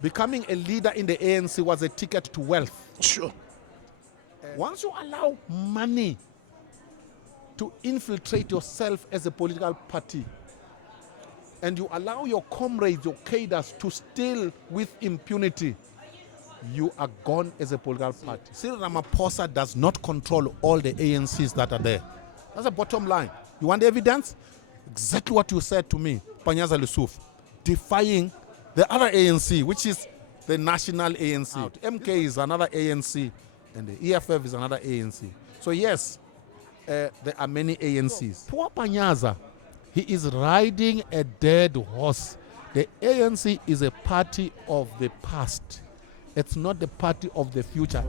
becoming a leader in the ANC was a ticket to wealth. Sure. Once you allow money to infiltrate yourself as a political party, and you allow your comrades, your cadres to steal with impunity, you are gone as a political party. Cyril Ramaphosa does not control all the ANCs that are there. That's the bottom line. You want evidence? Exactly what you said to me, Panyaza Lusuf, defying the other ANC, which is the National ANC. MK is another ANC, and the EFF is another ANC. So yes, there are many ANCs. Poor Panyaza, he is riding a dead horse. The ANC is a party of the past. It's not the party of the future.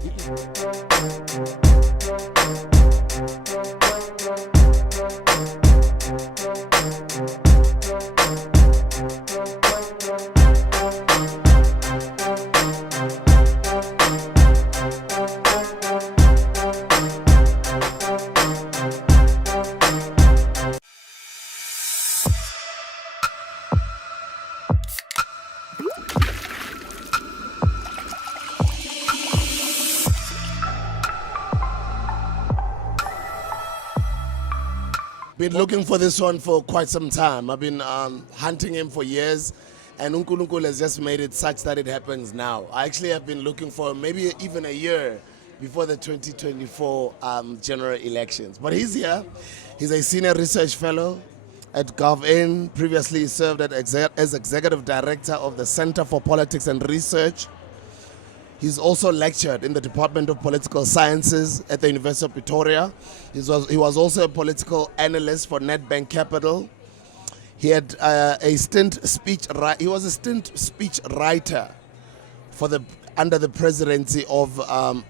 Been looking for this one for quite some time. I've been hunting him for years, and Unkulunkulu has just made it such that it happens now. I actually have been looking for maybe even a year before the 2024 general elections. But he's here. He's a senior research fellow at GovN. Previously served as executive director of the Center for Politics and Research. He's also lectured in the Department of Political Sciences at the University of Pretoria. He was also a political analyst for Nedbank Capital. He had he was a stint speech writer under the presidency of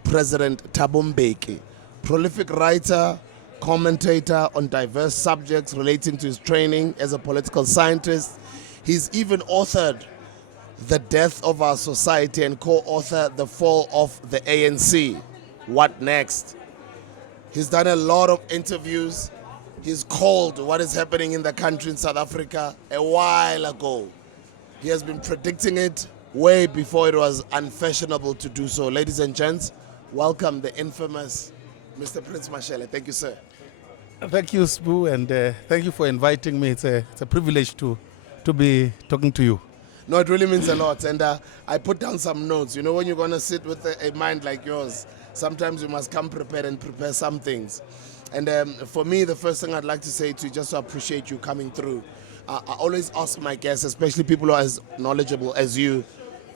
President Thabo Mbeki. Prolific writer, commentator on diverse subjects relating to his training as a political scientist. He's even authored The Death of Our Society and co-author The Fall of the ANC. What next? He's done a lot of interviews. He's called what is happening in the country in South Africa a while ago. He has been predicting it way before it was unfashionable to do so. Ladies and gents, welcome the infamous Mr. Prince MASHELE. Thank you, sir. Thank you, Sbu, and thank you for inviting me. It's a privilege to be talking to you. No, it really means a lot. And I put down some notes. You know, when you're going to sit with a mind like yours, sometimes you must come prepared and prepare some things. And for me, the first thing I'd like to say to you, just to appreciate you coming through. I always ask my guests, especially people who are as knowledgeable as you,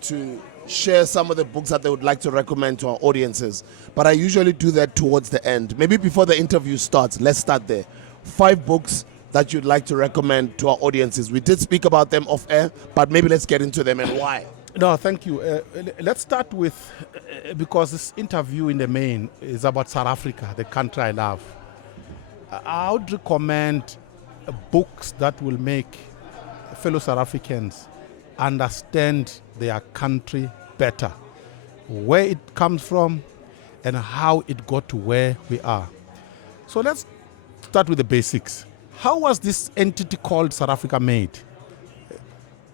to share some of the books that they would like to recommend to our audiences. But I usually do that towards the end. Maybe before the interview starts, let's start there. 5 books that you'd like to recommend to our audiences. We did speak about them off air, but maybe let's get into them and why. No, thank you. Let's start with, because this interview in the main is about South Africa, the country I love. I would recommend books that will make fellow South Africans understand their country better, where it comes from and how it got to where we are. So let's start with the basics. How was this entity called South Africa made?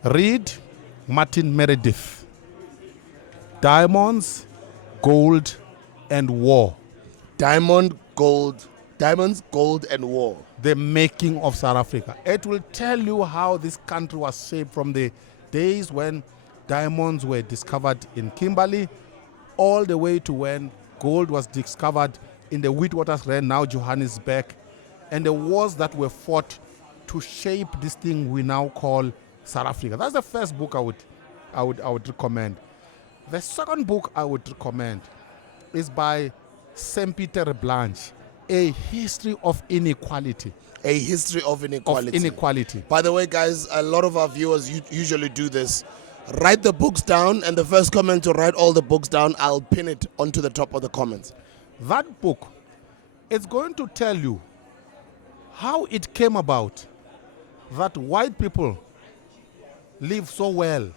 Read Martin Meredith. Diamonds, gold, and war. Diamonds, gold, and war. The making of South Africa. It will tell you how this country was shaped from the days when diamonds were discovered in Kimberley all the way to when gold was discovered in the Witwatersrand, now Johannesburg, and the wars that were fought to shape this thing we now call South Africa. That's the first book I would recommend. The second book I would recommend is by Saint Peter Blanche, A History of Inequality. A History of Inequality. Inequality. By the way, guys, a lot of our viewers usually do this. Write the books down, and the first comment to write all the books down, I'll pin it onto the top of the comments. That book is going to tell you how it came about that white people live so well.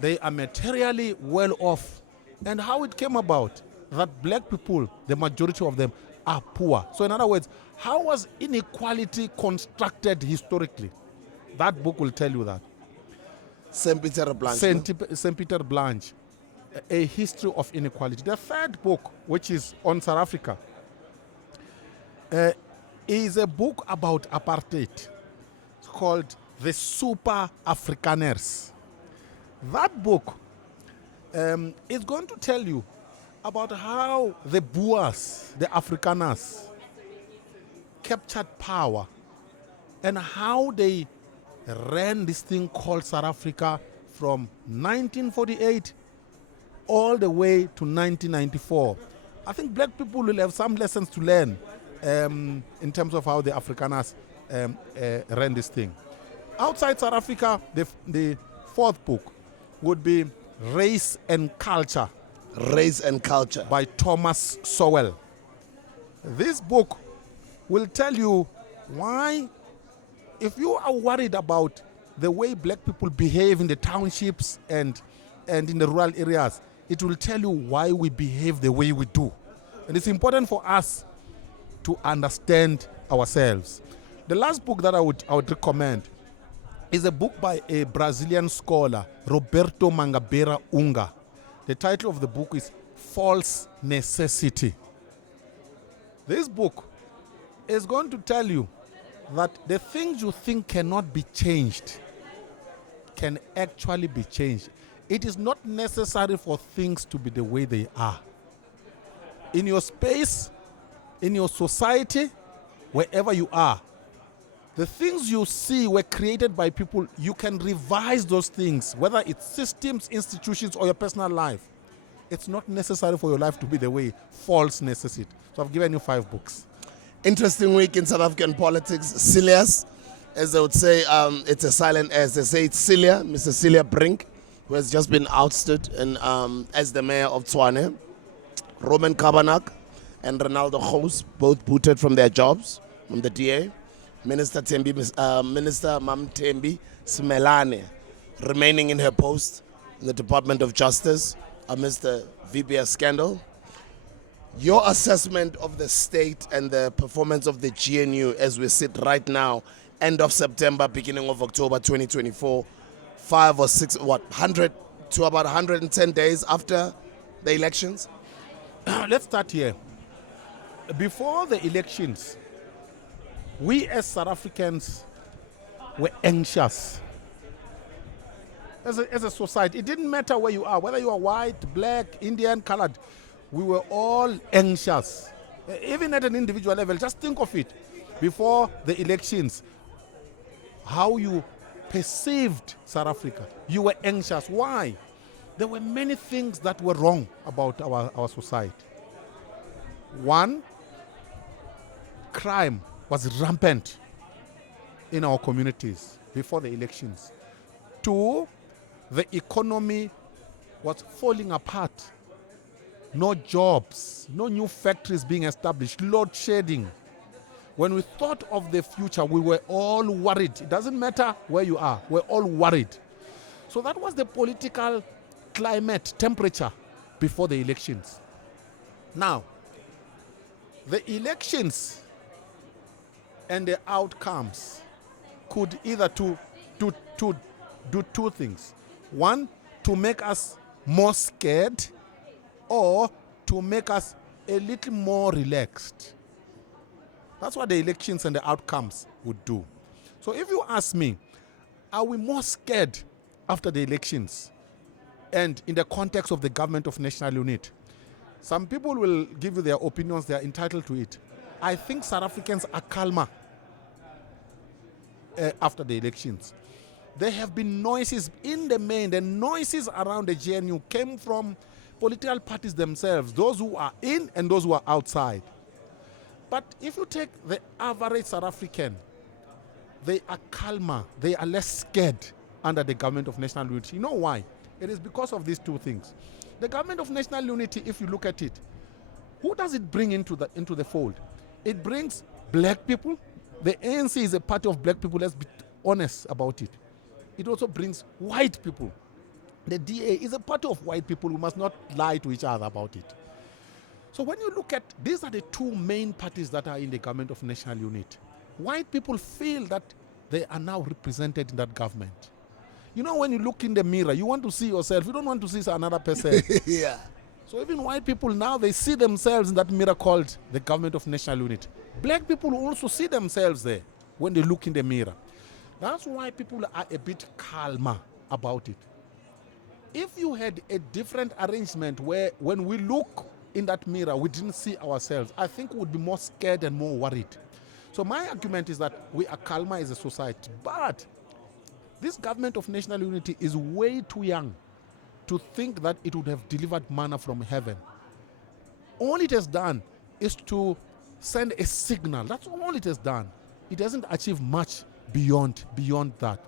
They are materially well off. And how it came about that black people, the majority of them, are poor. So in other words, how was inequality constructed historically? That book will tell you that. Saint Peter Blanche. Saint Peter Blanche, A History of Inequality. The third book, which is on South Africa, is a book about apartheid. It's called The Super Afrikaners. That book is going to tell you about how the Boers, the Afrikaners, captured power and how they ran this thing called South Africa from 1948 all the way to 1994. I think black people will have some lessons to learn in terms of how the Afrikaners ran this thing. Outside South Africa, the fourth book would be Race and Culture. Race and Culture. By Thomas Sowell. This book will tell you why, if you are worried about the way black people behave in the townships and in the rural areas, it will tell you why we behave the way we do. And it's important for us to understand ourselves. The last book that I would recommend is a book by a Brazilian scholar, Roberto Mangabeira Unga. The title of the book is False Necessity. This book is going to tell you that the things you think cannot be changed can actually be changed. It is not necessary for things to be the way they are. In your space, in your society, wherever you are, the things you see were created by people. You can revise those things, whether it's systems, institutions, or your personal life. It's not necessary for your life to be the way. False necessity. So I've given you 5 books. Interesting week in South African politics. Celia's, as they would say, it's a silent S. They say it's Celia, Mr. Celia Brink, who has just been ousted as the mayor of Tshwane. Roman Kabanak and Ronaldo Gous, both booted from their jobs from the DA. Minister Mam Tembi Smelane remaining in her post in the Department of Justice amidst the VBS scandal. Your assessment of the state and the performance of the GNU as we sit right now, end of September, beginning of October 2024, 100 to about 110 days after the elections? Let's start here. Before the elections, we as South Africans were anxious. As a society, it didn't matter where you are, whether you are white, black, Indian, colored, we were all anxious. Even at an individual level, just think of it. Before the elections, how you perceived South Africa. You were anxious. Why? There were many things that were wrong about our society. One, crime was rampant in our communities before the elections. 2, the economy was falling apart. No jobs, no new factories being established, load shedding. When we thought of the future, we were all worried. It doesn't matter where you are, we're all worried. So that was the political climate, temperature before the elections. Now, the elections and the outcomes could either do 2 things. One, to make us more scared, or to make us a little more relaxed. That's what the elections and the outcomes would do. So if you ask me, are we more scared after the elections and in the context of the government of national unity? Some people will give you their opinions, they are entitled to it. I think South Africans are calmer after the elections. There have been noises in the main. The noises around the GNU came from political parties themselves, those who are in and those who are outside. But if you take the average South African, they are calmer, they are less scared under the government of national unity. You know why? It is because of these 2 things. The government of national unity, if you look at it, who does it bring into the fold? It brings black people. The ANC is a party of black people, let's be honest about it. It also brings white people. The DA is a party of white people. We must not lie to each other about it. So when you look at, these are the 2 main parties that are in the government of national unity. White people feel that they are now represented in that government. You know, when you look in the mirror, you want to see yourself. You don't want to see another person. Yeah. So even white people now, they see themselves in that mirror called the government of national unity. Black people also see themselves there when they look in the mirror. That's why people are a bit calmer about it. If you had a different arrangement where when we look in that mirror, we didn't see ourselves, I think we would be more scared and more worried. So my argument is that we are calmer as a society. But this government of national unity is way too young to think that it would have delivered manna from heaven. All it has done is to send a signal. That's all it has done. It hasn't achieved much beyond that.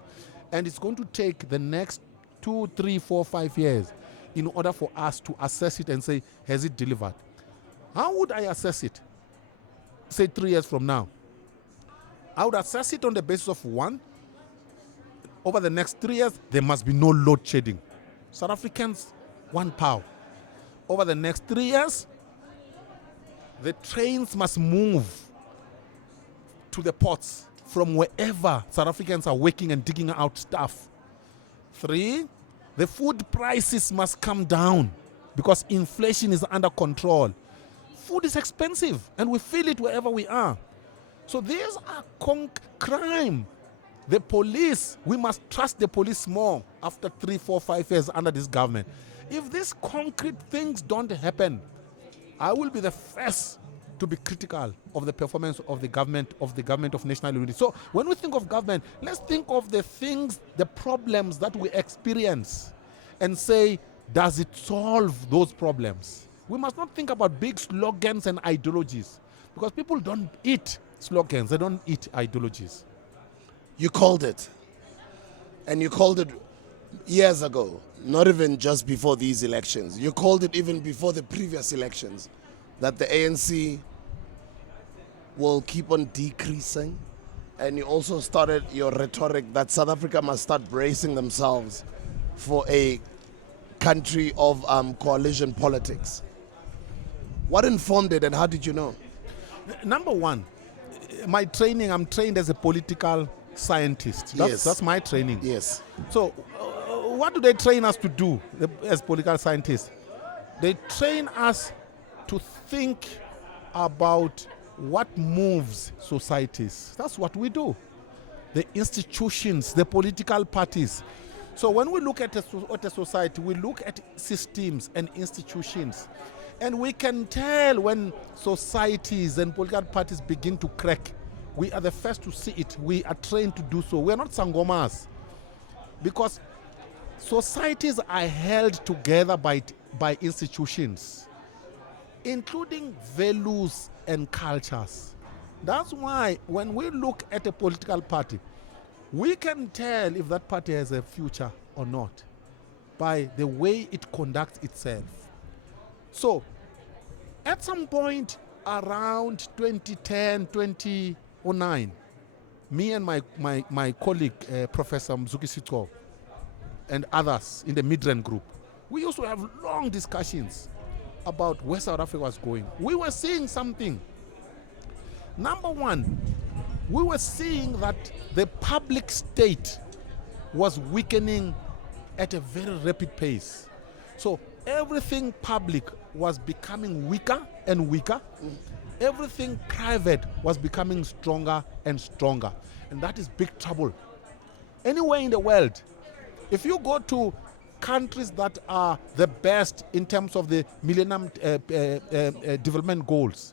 And it's going to take the next 2, 3, 4, 5 years in order for us to assess it and say, has it delivered? How would I assess it? Say 3 years from now. I would assess it on the basis of one, over the next 3 years, there must be no load shedding. South Africans want power. Over the next 3 years, the trains must move to the ports from wherever South Africans are working and digging out stuff. 3, the food prices must come down because inflation is under control. Food is expensive and we feel it wherever we are. So these are crime. The police, we must trust the police more after 3, 4, 5 years under this government. If these concrete things don't happen, I will be the first to be critical of the performance of the government of national unity. So when we think of government, let's think of the things, the problems that we experience and say, does it solve those problems? We must not think about big slogans and ideologies because people don't eat slogans, they don't eat ideologies. You called it. And you called it years ago, not even just before these elections. You called it even before the previous elections, that the ANC will keep on decreasing. And you also started your rhetoric that South Africa must start bracing themselves for a country of coalition politics. What informed it and how did you know? Number one, my training, I'm trained as a political scientist. That's my training. Yes. So what do they train us to do as political scientists? They train us to think about what moves societies. That's what we do. The institutions, the political parties. So when we look at a society, we look at systems and institutions. And we can tell when societies and political parties begin to crack. We are the first to see it. We are trained to do so. We are not sangomas. Because societies are held together by institutions, including values and cultures. That's why when we look at a political party, we can tell if that party has a future or not by the way it conducts itself. So, at some point around 2010, 2009, me and my colleague, Professor Mzuki Sitko, and others in the Midrand group, we used to have long discussions about where South Africa was going. We were seeing something. Number one, we were seeing that the public state was weakening at a very rapid pace. So everything public was becoming weaker and weaker. Everything private was becoming stronger and stronger. And that is big trouble. Anywhere in the world, if you go to countries that are the best in terms of the Millennium Development Goals,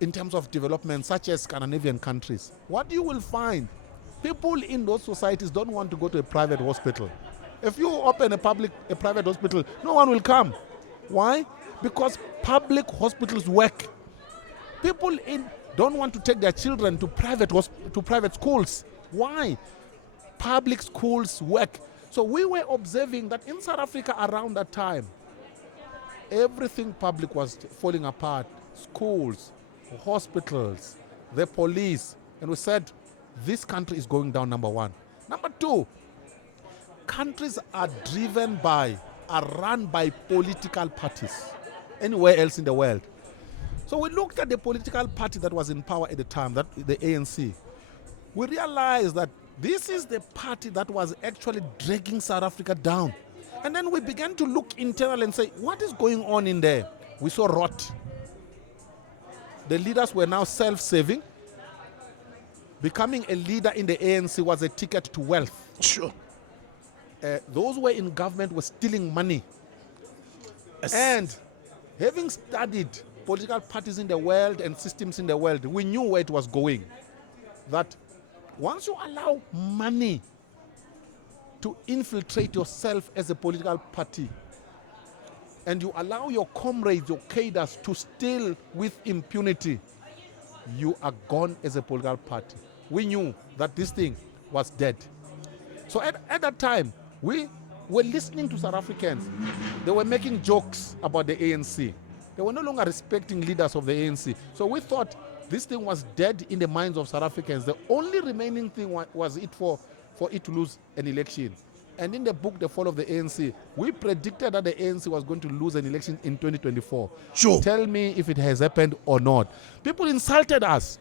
in terms of development, such as Scandinavian countries, what you will find, people in those societies don't want to go to a private hospital. If you open a private hospital, no one will come. Why? Because public hospitals work. People don't want to take their children to private schools. Why? Public schools work. So we were observing that in South Africa around that time, everything public was falling apart. Schools, hospitals, the police. And we said, this country is going down, number one. Number two, countries are run by political parties anywhere else in the world. So we looked at the political party that was in power at the time, that the ANC. We realized that This is the party that was actually dragging South Africa down. And then we began to look internal and say, what is going on in there? We saw rot. The leaders were now self-serving. Becoming a leader in the ANC was a ticket to wealth. Sure. Those who were in government were stealing money. Yes. And having studied political parties in the world and systems in the world, we knew where it was going. That once you allow money to infiltrate yourself as a political party, and you allow your comrades, your cadres to steal with impunity, you are gone as a political party. We knew that this thing was dead. So at that time, we were listening to South Africans. They were making jokes about the ANC. They were no longer respecting leaders of the ANC. So we thought this thing was dead in the minds of South Africans. The only remaining thing was it for it to lose an election. And in the book, The Fall of the ANC, we predicted that the ANC was going to lose an election in 2024. Sure. Tell me if it has happened or not. People insulted us.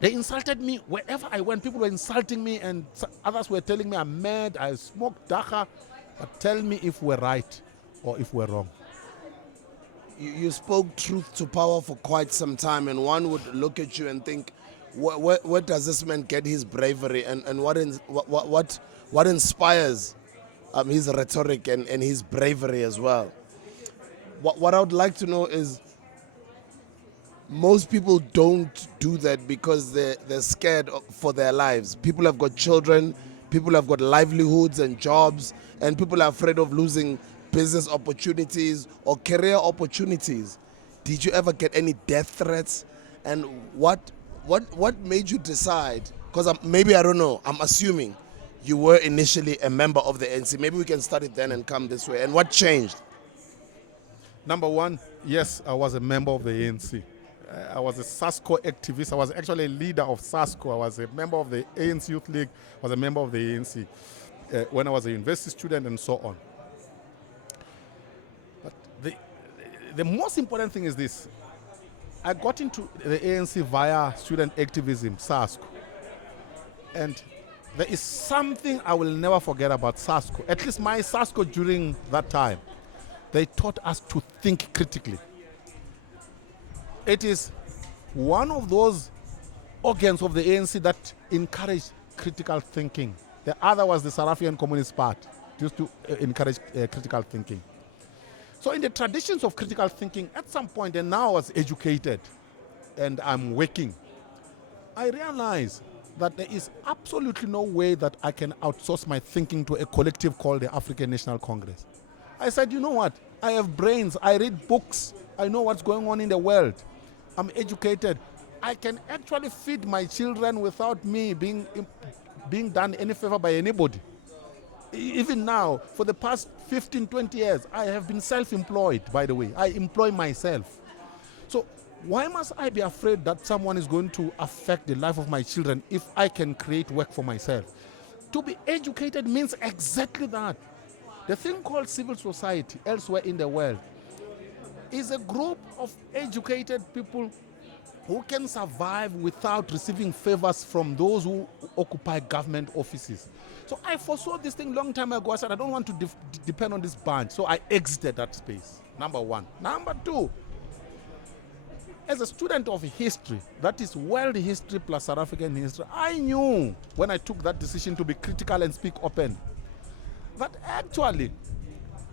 They insulted me wherever I went. People were insulting me, and others were telling me I'm mad, I smoked dagga. But tell me if we're right or if we're wrong. You spoke truth to power for quite some time, and one would look at you and think, where does this man get his bravery, and what inspires his rhetoric and his bravery as well? What I would like to know is, most people don't do that because they're scared for their lives. People have got children, people have got livelihoods and jobs, and people are afraid of losing business opportunities or career opportunities. Did you ever get any death threats? And what made you decide? Because maybe, I don't know, I'm assuming you were initially a member of the ANC. Maybe we can start it then and come this way. And what changed? Number one, yes, I was a member of the ANC. I was a SASCO activist. I was actually a leader of SASCO. I was a member of the ANC Youth League. I was a member of the ANC when I was a university student and so on. But the most important thing is this. I got into the ANC via student activism, SASCO. And there is something I will never forget about SASCO. At least my SASCO during that time. They taught us to think critically. It is one of those organs of the ANC that encouraged critical thinking. The other was the South African Communist Party, used to encourage critical thinking. So in the traditions of critical thinking, at some point, and now I was educated and I'm working, I realized that there is absolutely no way that I can outsource my thinking to a collective called the African National Congress. I said, you know what? I have brains. I read books. I know what's going on in the world. I'm educated. I can actually feed my children without me being done any favor by anybody. Even now, for the past 15, 20 years, I have been self-employed, by the way. I employ myself. So why must I be afraid that someone is going to affect the life of my children if I can create work for myself? To be educated means exactly that. The thing called civil society elsewhere in the world is a group of educated people who can survive without receiving favors from those who occupy government offices. So I foresaw this thing long time ago. I said, I don't want to depend on this bunch. So I exited that space, number one. Number two, as a student of history, that is world history plus South African history, I knew when I took that decision to be critical and speak open, that actually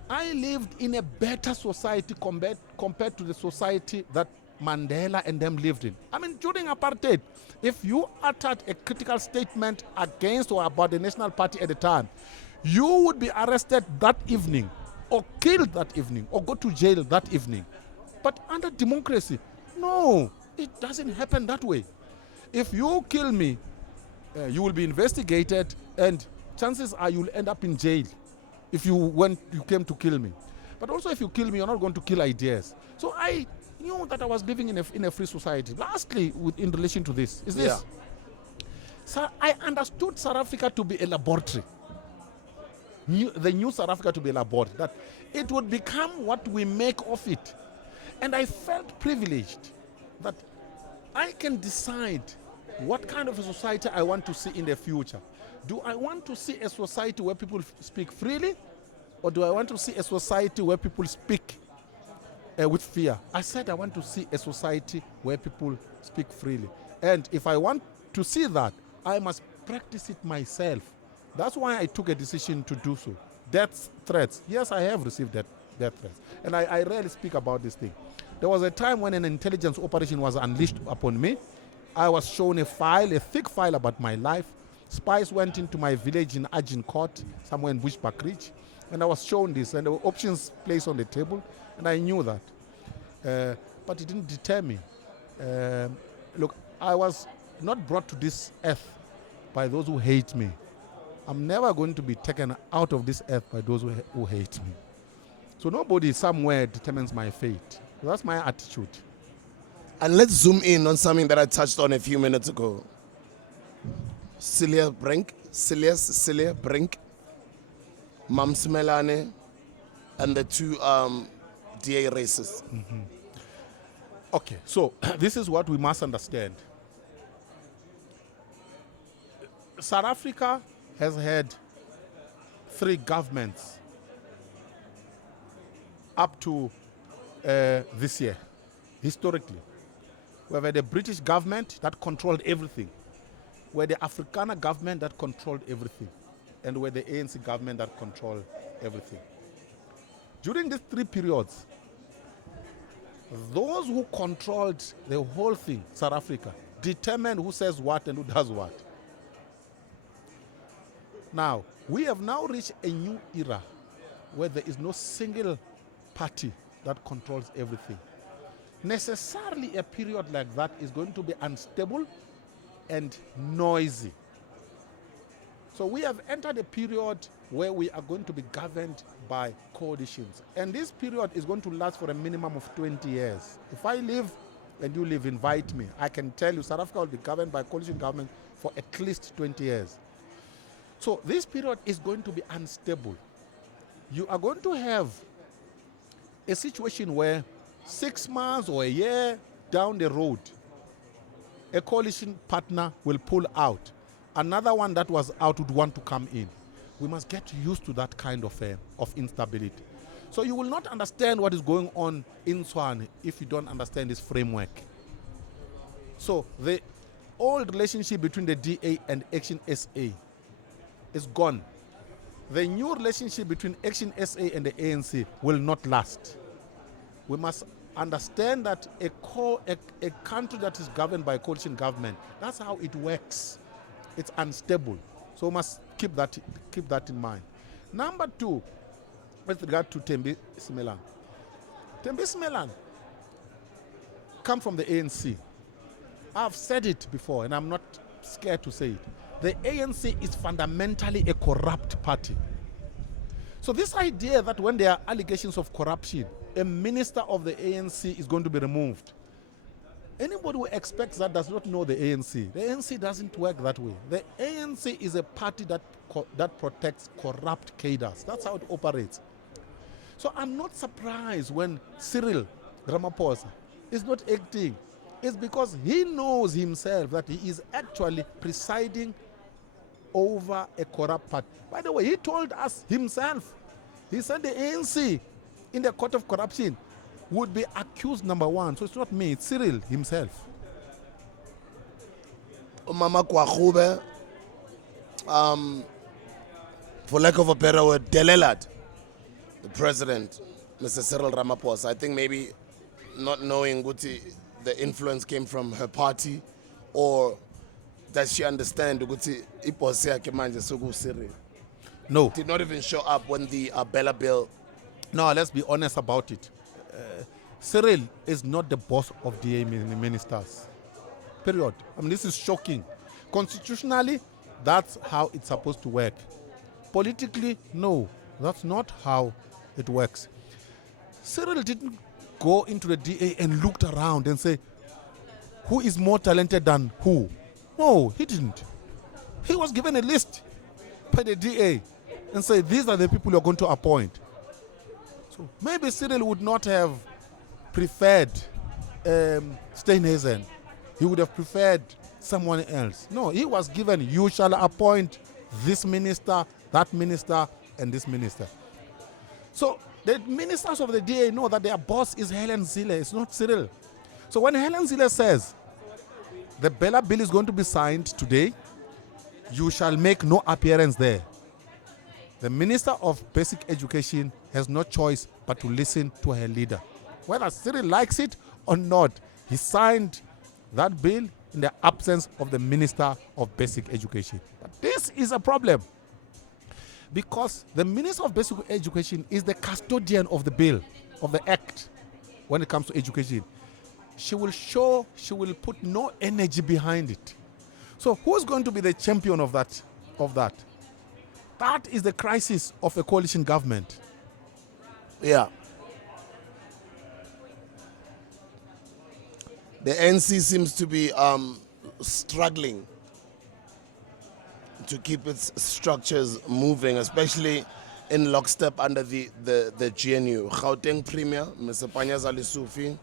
I lived in a better society compared to the society that Mandela and them lived in. I mean, during apartheid, if you uttered a critical statement against or about the National Party at the time, you would be arrested that evening, or killed that evening, or go to jail that evening. But under democracy, no, it doesn't happen that way. If you kill me, you will be investigated, and chances are you'll end up in jail if you came to kill me. But also, if you kill me, you're not going to kill ideas. So I knew that I was living in a free society. Lastly, in relation to this, is this. Yeah. So I understood South Africa to be a laboratory. The new South Africa to be a laboratory. That it would become what we make of it. And I felt privileged that I can decide what kind of a society I want to see in the future. Do I want to see a society where people speak freely, or do I want to see a society where people speak with fear? I said I want to see a society where people speak freely. And if I want to see that, I must practice it myself. That's why I took a decision to do so. Death threats. Yes, I have received death threats. And I rarely speak about this thing. There was a time when an intelligence operation was unleashed upon me. I was shown a thick file about my life. Spies went into my village in Agincourt, somewhere in Bushbuck Ridge, and I was shown this, and there were options placed on the table, and I knew that. But it didn't deter me. Look, I was not brought to this earth by those who hate me. I'm never going to be taken out of this earth by those who hate me. So nobody somewhere determines my fate. That's my attitude. And let's zoom in on something that I touched on a few minutes ago. Celia Brink, Mams Melane, and the two DA races. Mm-hmm. Okay, so this is what we must understand. South Africa has had 3 governments up to this year, historically. We have had a British government that controlled everything. We had the Afrikaner government that controlled everything. And we had the ANC government that controlled everything. During these 3 periods, those who controlled the whole thing, South Africa, determined who says what and who does what. Now, we have now reached a new era where there is no single party that controls everything. Necessarily a period like that is going to be unstable and noisy. So we have entered a period where we are going to be governed by coalitions. And this period is going to last for a minimum of 20 years. If I live and you live, invite me. I can tell you South Africa will be governed by coalition government for at least 20 years. So this period is going to be unstable. You are going to have a situation where 6 months or a year down the road, a coalition partner will pull out. Another one that was out would want to come in. We must get used to that kind of instability. So you will not understand what is going on in Swan if you don't understand this framework. So the old relationship between the DA and Action SA is gone. The new relationship between Action SA and the ANC will not last. We must understand that a country that is governed by a coalition government, that's how it works. It's unstable. So we must keep that in mind. Number 2, with regard to Thembi Smelang. Thembi Smelang come from the ANC. I've said it before, and I'm not scared to say it. The ANC is fundamentally a corrupt party. So this idea that when there are allegations of corruption, a minister of the ANC is going to be removed. Anybody who expects that does not know the ANC. The ANC doesn't work that way. The ANC is a party that protects corrupt cadres. That's how it operates. So I'm not surprised when Cyril Ramaphosa is not acting. It's because he knows himself that he is actually presiding over a corrupt party. By the way, he told us himself. He said the ANC in the court of corruption would be accused number 1. So it's not me, it's Cyril himself. Mama Kwahube, for lack of a better word, Delelad, the president, Mr. Cyril Ramaphosa. I think maybe not knowing Guti, the influence came from her party, or does she understand Guti Iposea Kemanje Sugu Cyril? No. Did not even show up when the Bella bill. No, let's be honest about it. Cyril is not the boss of DA ministers. Period. I mean, this is shocking. Constitutionally, that's how it's supposed to work. Politically, no, that's not how it works. Cyril didn't go into the DA and looked around and say, who is more talented than who? No, he didn't. He was given a list by the DA and say, these are the people you're going to appoint. So maybe Cyril would not have preferred Steenhuisen. He would have preferred someone else. No, he was given, you shall appoint this minister, that minister, and this minister. So the ministers of the DA know that their boss is Helen Zille, it's not Cyril. So when Helen Zille says, the Bella bill is going to be signed today, you shall make no appearance there, the Minister of Basic Education has no choice but to listen to her leader. Whether Cyril likes it or not, he signed that bill in the absence of the Minister of Basic Education. But this is a problem because the Minister of Basic Education is the custodian of the bill, of the act, when it comes to education. She will put no energy behind it. So who's going to be the champion of that? That is the crisis of a coalition government. Yeah. The ANC seems to be struggling to keep its structures moving, especially in lockstep under the GNU. Gauteng Premier, Mr. Panyaza Lesufi,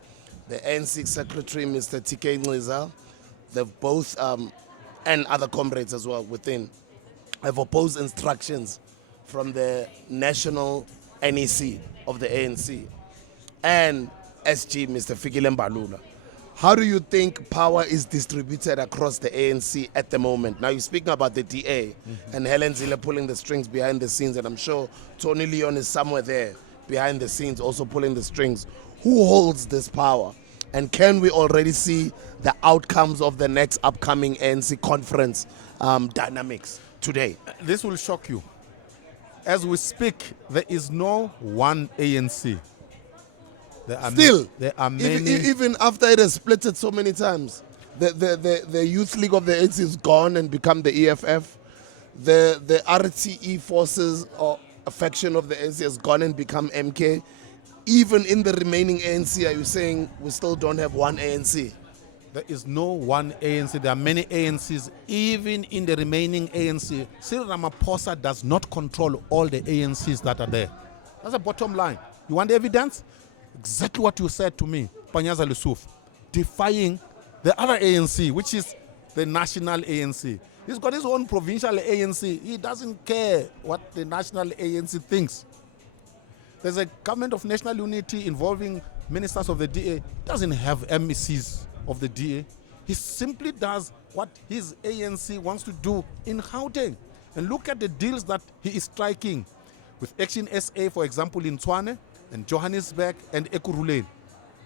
the ANC Secretary, Mr. TK Ngliza, they've both, and other comrades as well within, have opposed instructions from the national NEC of the ANC and SG, Mr. Fikile Mbalula. How do you think power is distributed across the ANC at the moment? Now you're speaking about the DA and Helen Zille pulling the strings behind the scenes, and I'm sure Tony Leon is somewhere there behind the scenes also pulling the strings. Who holds this power? And can we already see the outcomes of the next upcoming ANC conference dynamics today? This will shock you. As we speak, there is no one ANC. There are many. Even after it has split it so many times, the youth league of the ANC is gone and become the EFF. The RTE forces or faction of the ANC has gone and become MK. Even in the remaining ANC, are you saying we still don't have one ANC? There is no one ANC. There are many ANCs. Even in the remaining ANC, Cyril Ramaphosa does not control all the ANCs that are there. That's the bottom line. You want evidence? Exactly what you said to me, Panyaza Lusuf, defying the other ANC, which is the national ANC. He's got his own provincial ANC. He doesn't care what the national ANC thinks. There's a government of national unity involving ministers of the DA. He doesn't have MECs of the DA. He simply does what his ANC wants to do in Gauteng. And look at the deals that he is striking with Action SA, for example, in Tshwane, and Johannesburg and Ekurhuleni.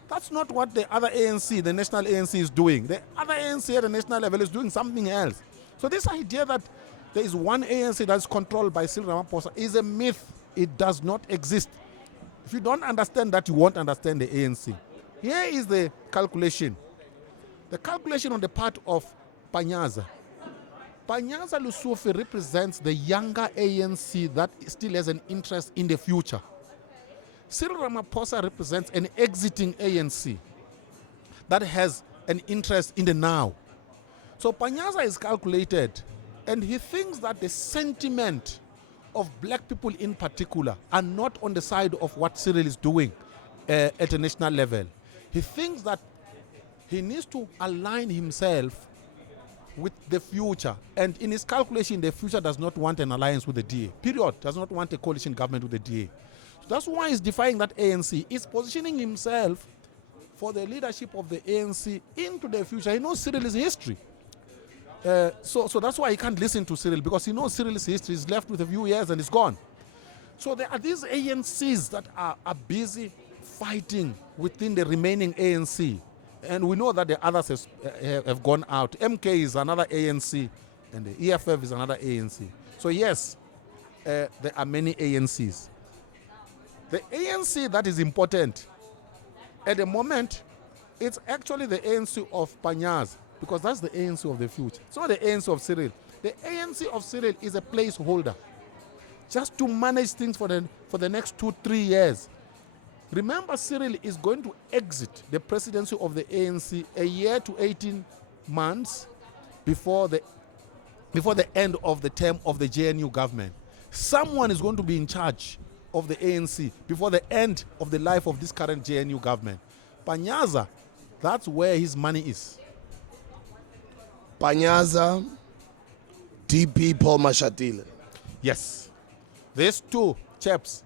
That's not what the other ANC, the national ANC, is doing. The other ANC at the national level is doing something else. So this idea that there is one ANC that's controlled by Cyril Ramaphosa is a myth. It does not exist. If you don't understand that, you won't understand the ANC. Here is the calculation. The calculation on the part of Panyaza. Panyaza Lesufi represents the younger ANC that still has an interest in the future. Cyril Ramaphosa represents an exiting ANC that has an interest in the now. So Panyaza is calculated, and he thinks that the sentiment of black people in particular are not on the side of what Cyril is doing at a national level. He thinks that he needs to align himself with the future. And in his calculation, the future does not want an alliance with the DA. Period. Does not want a coalition government with the DA. That's why he's defying that ANC. He's positioning himself for the leadership of the ANC into the future. He knows Cyril's history. So that's why he can't listen to Cyril, because he knows Cyril's history. He's left with a few years and it's gone. So there are these ANCs that are busy fighting within the remaining ANC. And we know that the others have gone out. MK is another ANC and the EFF is another ANC. So yes, there are many ANCs. The ANC that is important at the moment, it's actually the ANC of Panyaza, because that's the ANC of the future. It's not the ANC of Cyril. The ANC of Cyril is a placeholder, just to manage things for the next 2-3 years. Remember, Cyril is going to exit the presidency of the ANC a year to 18 months before the end of the term of the GNU government. Someone is going to be in charge of the ANC before the end of the life of this current GNU government. Panyaza, that's where his money is. Panyaza, DP Paul Mashatile. Yes. These two chaps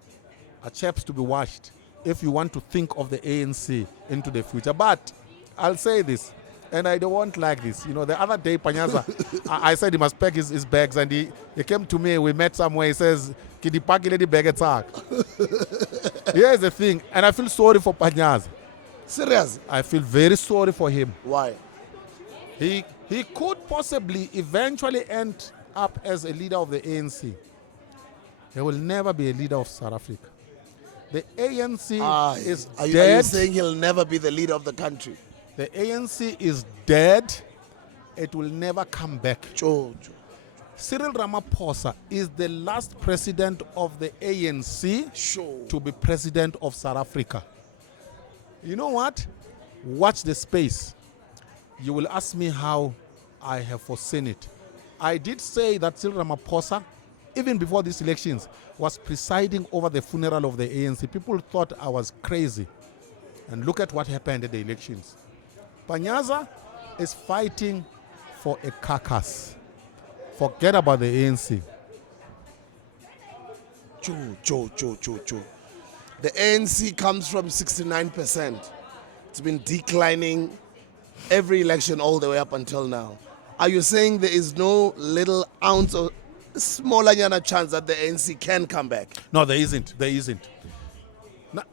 are chaps to be watched if you want to think of the ANC into the future. But I'll say this, and I don't want like this. You know, the other day, Panyaza, I said he must pack his bags, and he came to me, we met somewhere, he says, "Kidi pack lady bag attack." Here's the thing, and I feel sorry for Panyaza. Serious? I feel very sorry for him. Why? He could possibly eventually end up as a leader of the ANC. He will never be a leader of South Africa. The ANC is Are you dead. saying he'll never be the leader of the country? The ANC is dead. It will never come back. Joe. Cyril Ramaphosa is the last president of the ANC to be president of South Africa. You know what? Watch the space. You will ask me how I have foreseen it. I did say that Cyril Ramaphosa, even before these elections, was presiding over the funeral of the ANC. People thought I was crazy. And look at what happened at the elections. Panyaza is fighting for a carcass. Forget about the ANC. Joe. The ANC comes from 69%. It's been declining every election all the way up until now. Are you saying there is no little ounce or smaller chance that the ANC can come back? No, there isn't. There isn't.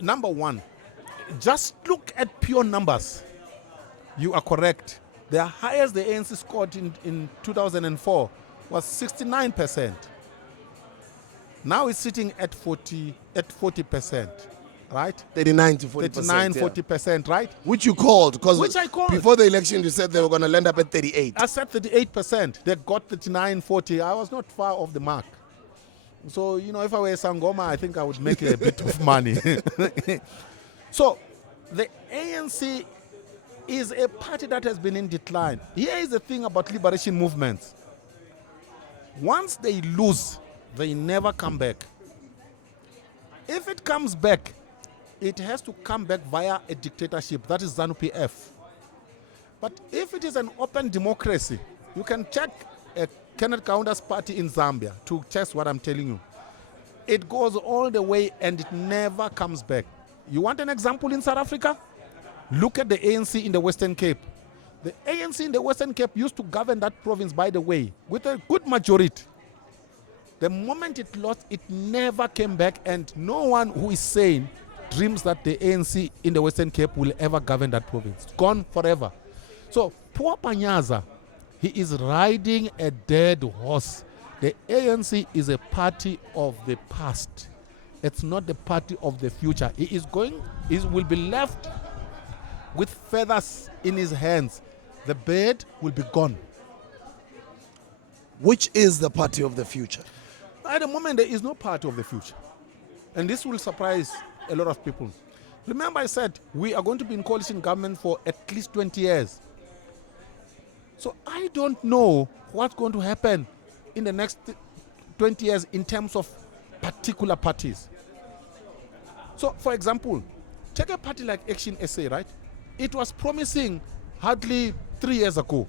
Number one, just look at pure numbers. You are correct. The highest the ANC scored in 2004 was 69%. Now it's sitting at 40%, right? 39 to 40%. 39, 40%, right? Which you called, because Which I called. Before the election you said they were going to land up at 38. I said 38%. They got 39, 40. I was not far off the mark. So, you know, if I were Sangoma, I think I would make a bit of money. So, the ANC is a party that has been in decline. Here is the thing about liberation movements. Once they lose, they never come back. If it comes back, it has to come back via a dictatorship. That is ZANU-PF. But if it is an open democracy, you can check Kenneth Kaunda's party in Zambia to test what I'm telling you. It goes all the way and it never comes back. You want an example in South Africa? Look at the ANC in the Western Cape. The ANC in the Western Cape used to govern that province, by the way, with a good majority. The moment it lost, it never came back, and no one who is sane dreams that the ANC in the Western Cape will ever govern that province. It's gone forever. So, poor Panyaza, he is riding a dead horse. The ANC is a party of the past. It's not the party of the future. He will be left with feathers in his hands. The bird will be gone. Which is the party of the future? At the moment, there is no party of the future. And this will surprise a lot of people. Remember I said we are going to be in coalition government for at least 20 years. So I don't know what's going to happen in the next 20 years in terms of particular parties. So, for example, take a party like Action SA, right? It was promising hardly 3 years ago.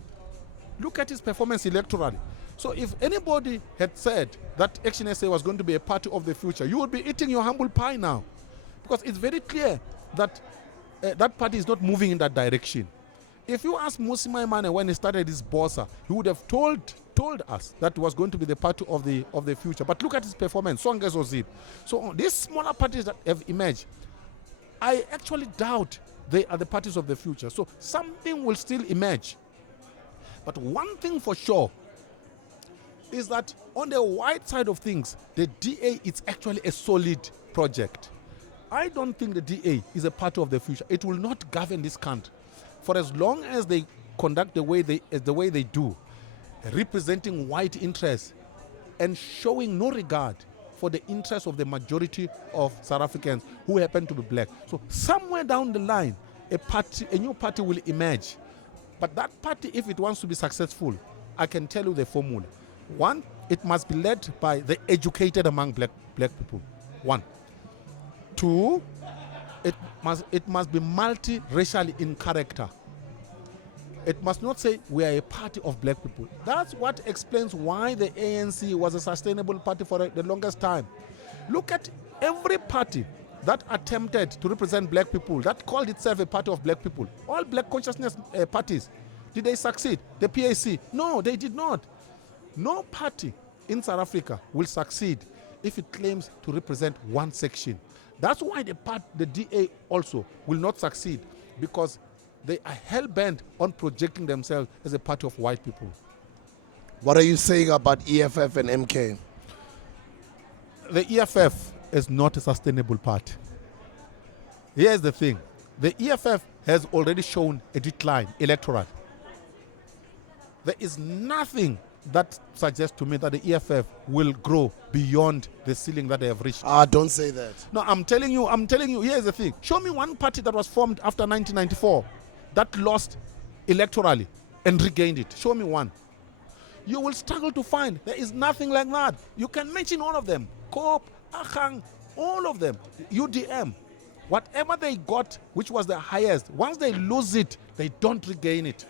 Look at its performance electorally. So if anybody had said that Action SA was going to be a party of the future, you would be eating your humble pie now. Because it's very clear that that party is not moving in that direction. If you ask Musi Maimane when he started his BOSA, he would have told us that it was going to be the party of the future. But look at his performance, Songes Ozip. So these smaller parties that have emerged, I actually doubt they are the parties of the future. So something will still emerge. But one thing for sure is that on the white side of things, the DA is actually a solid project. I don't think the DA is a party of the future. It will not govern this country. For as long as they conduct the way they do, representing white interests and showing no regard for the interests of the majority of South Africans who happen to be black. So somewhere down the line, a new party will emerge. But that party, if it wants to be successful, I can tell you the formula. One, it must be led by the educated among black people. One. Two, it must be multi-racial in character. It must not say we are a party of black people. That's what explains why the ANC was a sustainable party for the longest time. Look at every party that attempted to represent black people, that called itself a party of black people. All black consciousness parties, did they succeed? The PAC? No, they did not. No party in South Africa will succeed if it claims to represent one section. That's why the DA also will not succeed, because they are hell-bent on projecting themselves as a party of white people. What are you saying about EFF and MK? The EFF is not a sustainable party. Here's the thing. The EFF has already shown a decline electorally. There is nothing that suggests to me that the EFF will grow beyond the ceiling that they have reached. Don't say that. No, I'm telling you, here's the thing. Show me one party that was formed after 1994 that lost electorally and regained it. Show me one. You will struggle to find. There is nothing like that. You can mention all of them. Coop, Achang, all of them. UDM. Whatever they got, which was the highest, once they lose it, they don't regain it.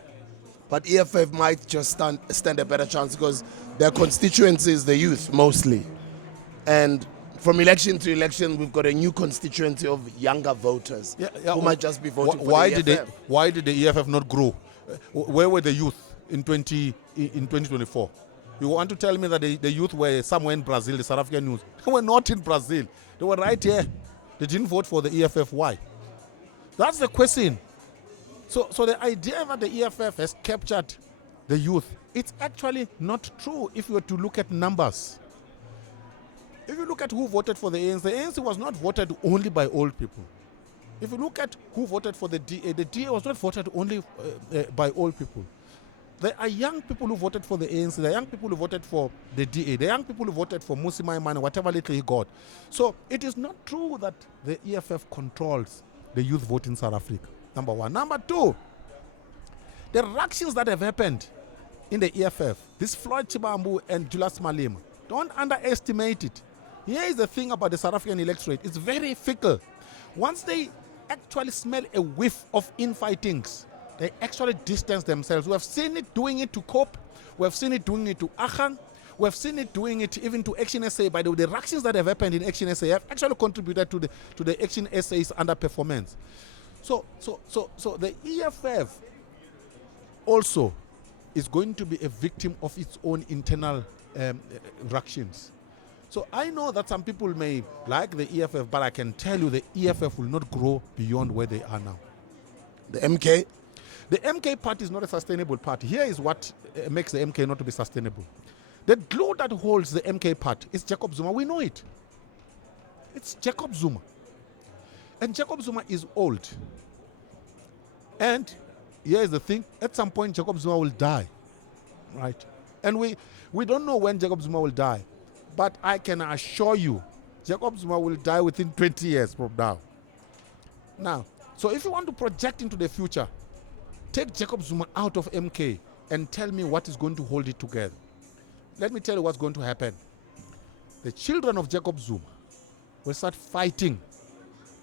But EFF might just stand a better chance because their constituency is the youth mostly. And from election to election, we've got a new constituency of younger voters who might just be voting for the EFF. Why did the EFF not grow? Where were the youth in 2024? You want to tell me that the youth were somewhere in Brazil, the South African youth? They were not in Brazil. They were right here. They didn't vote for the EFF. Why? That's the question. So the idea that the EFF has captured the youth, it's actually not true if you were to look at numbers. If you look at who voted for the ANC was not voted only by old people. If you look at who voted for the DA was not voted only by old people. There are young people who voted for the ANC, there are young people who voted for the DA, there are young people who voted for Musi Maimane, whatever little he got. So it is not true that the EFF controls the youth vote in South Africa, number one. Number two, the ructions that have happened in the EFF, this Floyd Chibambu and Julius Malema, don't underestimate it. Here is the thing about the South African electorate. It's very fickle. Once they actually smell a whiff of infightings, they actually distance themselves. We have seen it doing it to COP. We have seen it doing it to Achang. We have seen it doing it even to Action SA. By the way, the ructions that have happened in Action SA have actually contributed to the Action SA's underperformance. So the EFF also is going to be a victim of its own internal ructions. So I know that some people may like the EFF, but I can tell you the EFF will not grow beyond where they are now. The MK? The MK party is not a sustainable party. Here is what makes the MK not to be sustainable. The glue that holds the MK party is Jacob Zuma. We know it. It's Jacob Zuma. And Jacob Zuma is old. And here is the thing. At some point, Jacob Zuma will die. Right? And we don't know when Jacob Zuma will die. But I can assure you, Jacob Zuma will die within 20 years from now. Now, so if you want to project into the future, take Jacob Zuma out of MK and tell me what is going to hold it together. Let me tell you what's going to happen. The children of Jacob Zuma will start fighting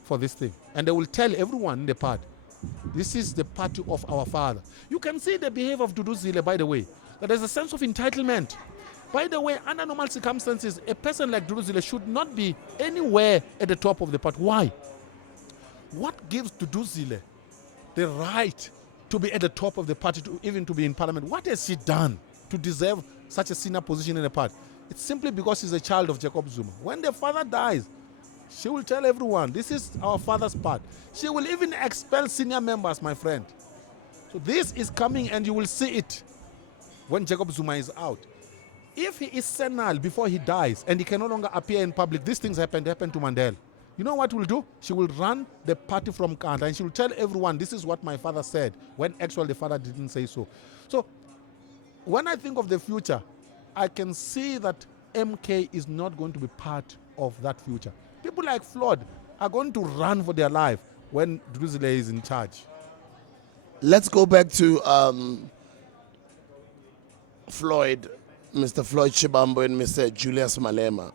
for this thing. And they will tell everyone in the party, this is the party of our father. You can see the behavior of Dudu Zile, by the way, that there's a sense of entitlement. By the way, under normal circumstances, a person like Dudu Zile should not be anywhere at the top of the party. Why? What gives Dudu Zile the right to be at the top of the party, even to be in parliament? What has she done to deserve such a senior position in the party? It's simply because she's a child of Jacob Zuma. When the father dies, she will tell everyone, this is our father's part. She will even expel senior members, my friend. So this is coming and you will see it when Jacob Zuma is out. If he is senile before he dies and he can no longer appear in public, these things happened to Mandela. You know what we'll do? She will run the party from Kanda and she will tell everyone, this is what my father said, when actually the father didn't say so. So when I think of the future, I can see that MK is not going to be part of that future. People like Floyd are going to run for their life when Druzile is in charge. Let's go back to Floyd, Mr. Floyd Shibambo and Mr. Julius Malema.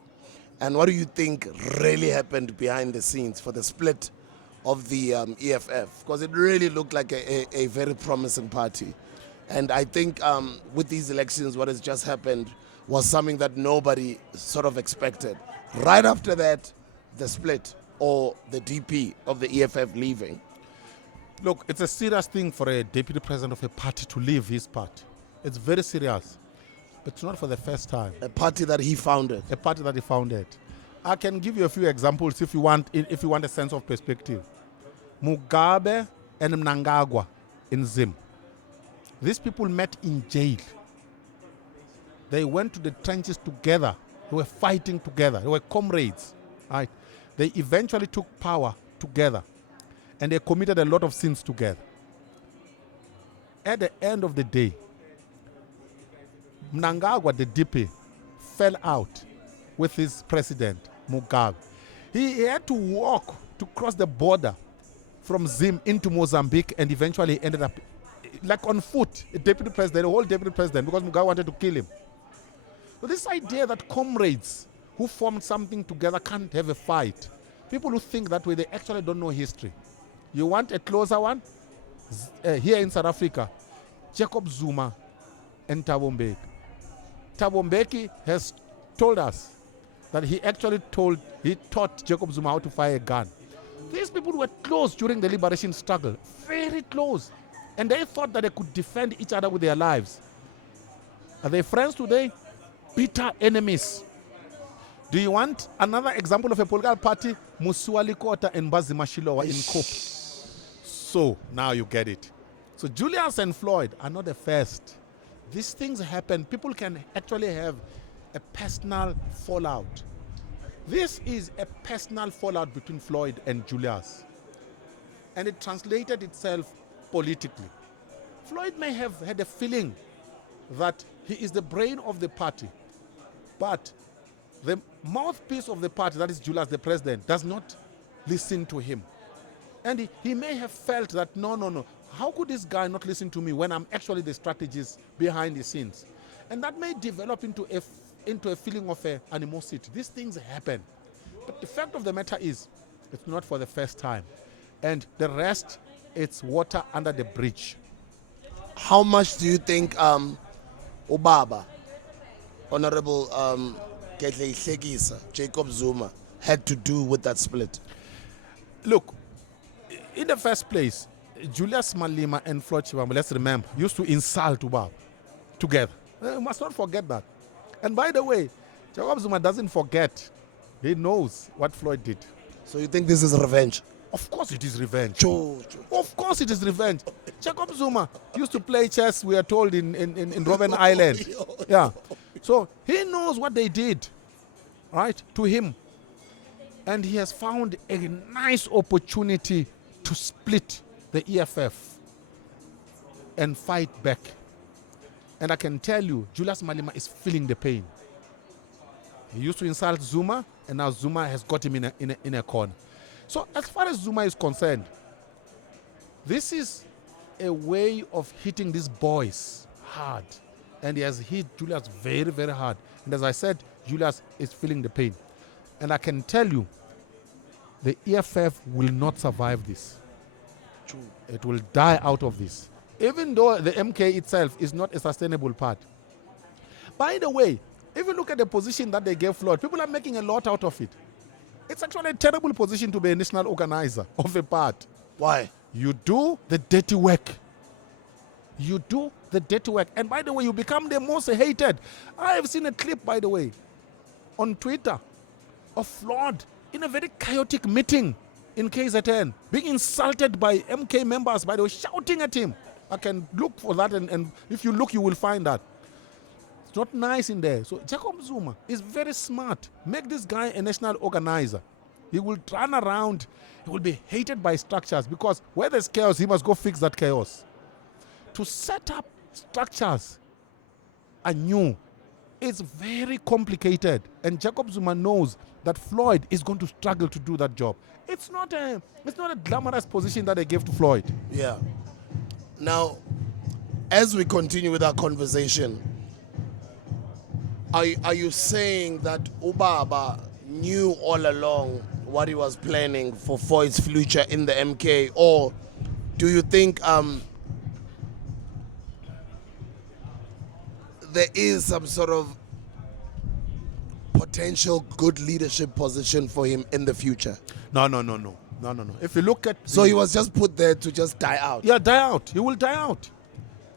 And what do you think really happened behind the scenes for the split of the EFF, because it really looked like a very promising party. And I think with these elections, what has just happened was something that nobody sort of expected. Right after that, the split, or the DP of the EFF leaving. Look, it's a serious thing for a deputy president of a party to leave his party. It's very serious. But it's not for the first time. A party that he founded. A party that he founded. I can give you a few examples if you want a sense of perspective. Mugabe and Mnangagwa in Zim. These people met in jail. They went to the trenches together. They were fighting together. They were comrades. Right? They eventually took power together. And they committed a lot of sins together. At the end of the day, Mnangagwa, the DP, fell out with his president, Mugabe. He had to walk to cross the border from Zim into Mozambique, and eventually ended up like on foot, a deputy president, a whole deputy president, because Mugabe wanted to kill him. So this idea that comrades who formed something together can't have a fight, people who think that way, they actually don't know history. You want a closer one? Here in South Africa, Jacob Zuma and Thabo Mbeki. Thabo Mbeki has told us that he actually taught Jacob Zuma how to fire a gun. These people were close during the liberation struggle, very close. And they thought that they could defend each other with their lives. Are they friends today? Bitter enemies. Do you want another example of a political party? Musuali Kota and Bazi Mashilowa in Cope. So now you get it. So Julius and Floyd are not the first. These things happen. People can actually have a personal fallout. This is a personal fallout between Floyd and Julius. And it translated itself politically. Floyd may have had a feeling that he is the brain of the party, but the mouthpiece of the party, that is Julius, the president, does not listen to him. And he may have felt that, no, how could this guy not listen to me when I'm actually the strategist behind the scenes? And that may develop into a feeling of animosity. These things happen. But the fact of the matter is, it's not for the first time. And the rest, it's water under the bridge. How much do you think Obaba, Honorable Jacob Zuma, had to do with that split? Look, in the first place, Julius Malema and Floyd Shivambu, let's remember, used to insult Obaba together. You must not forget that. And by the way, Jacob Zuma doesn't forget. He knows what Floyd did. So you think this is revenge? Of course it is revenge. Of course it is revenge. Jacob Zuma used to play chess, we are told, in Robben Island. Yeah. So he knows what they did, right, to him. And he has found a nice opportunity to split the EFF and fight back. And I can tell you, Julius Malema is feeling the pain. He used to insult Zuma, and now Zuma has got him in a corner. So as far as Zuma is concerned, this is a way of hitting these boys hard. And he has hit Julius very, very hard. And as I said, Julius is feeling the pain. And I can tell you, the EFF will not survive this. It will die out of this. Even though the MK itself is not a sustainable party. By the way, if you look at the position that they gave Floyd, people are making a lot out of it. It's actually a terrible position to be a national organizer of a party. Why? You do the dirty work. You do the dirty work. And by the way, you become the most hated. I have seen a clip, by the way, on Twitter of Floyd in a very chaotic meeting in KZN, being insulted by MK members, by the way, shouting at him. I can look for that, and if you look, you will find that. It's not nice in there. So Jacob Zuma is very smart. Make this guy a national organizer. He will run around. He will be hated by structures, because where there's chaos, he must go fix that chaos. To set up structures anew, it's very complicated. And Jacob Zuma knows that Floyd is going to struggle to do that job. It's not a glamorous position that they gave to Floyd. Yeah. Now, as we continue with our conversation, are you saying that Obaba knew all along what he was planning for his future in the MK, or do you think there is some sort of potential good leadership position for him in the future? No. If you look at... So he was just put there to just die out? Yeah, die out. He will die out.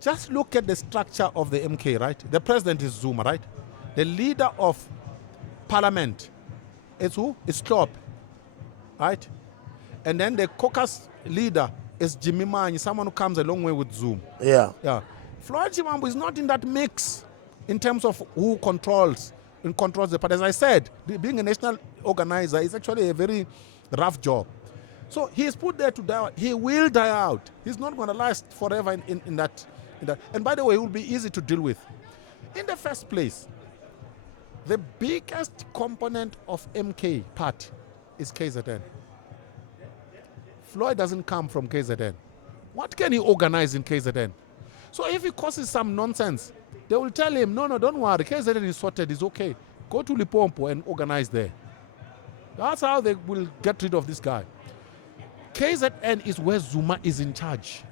Just look at the structure of the MK, right? The president is Zuma, right? The leader of parliament is who? Is Klopp, right? And then the caucus leader is Jimmy Manyi, someone who comes a long way with Zuma. Yeah. Floyd Shivambu is not in that mix in terms of who controls the party. As I said, being a national organizer is actually a very rough job. So he is put there to die out. He will die out. He's not going to last forever in that. And by the way, it will be easy to deal with. In the first place, the biggest component of MK party is KZN. Floyd doesn't come from KZN. What can he organize in KZN? So if he causes some nonsense, they will tell him, no, don't worry, KZN is sorted, it's okay. Go to Limpopo and organize there. That's how they will get rid of this guy. KZN is where Zuma is in charge.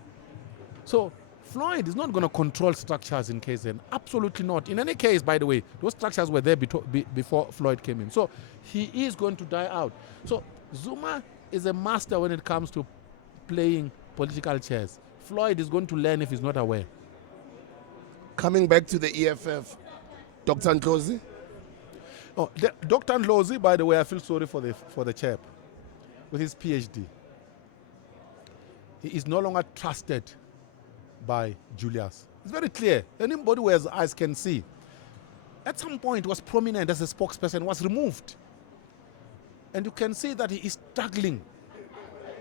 So Floyd is not going to control structures in KZN. Absolutely not. In any case, by the way, those structures were there before Floyd came in. So he is going to die out. So Zuma is a master when it comes to playing political chess. Floyd is going to learn if he's not aware. Coming back to the EFF, Dr. Ndlozi? Dr. Ndlozi, by the way, I feel sorry for the chap with his PhD. He is no longer trusted by Julius. It's very clear. Anybody who has eyes can see. At some point, was prominent as a spokesperson, was removed. And you can see that he is struggling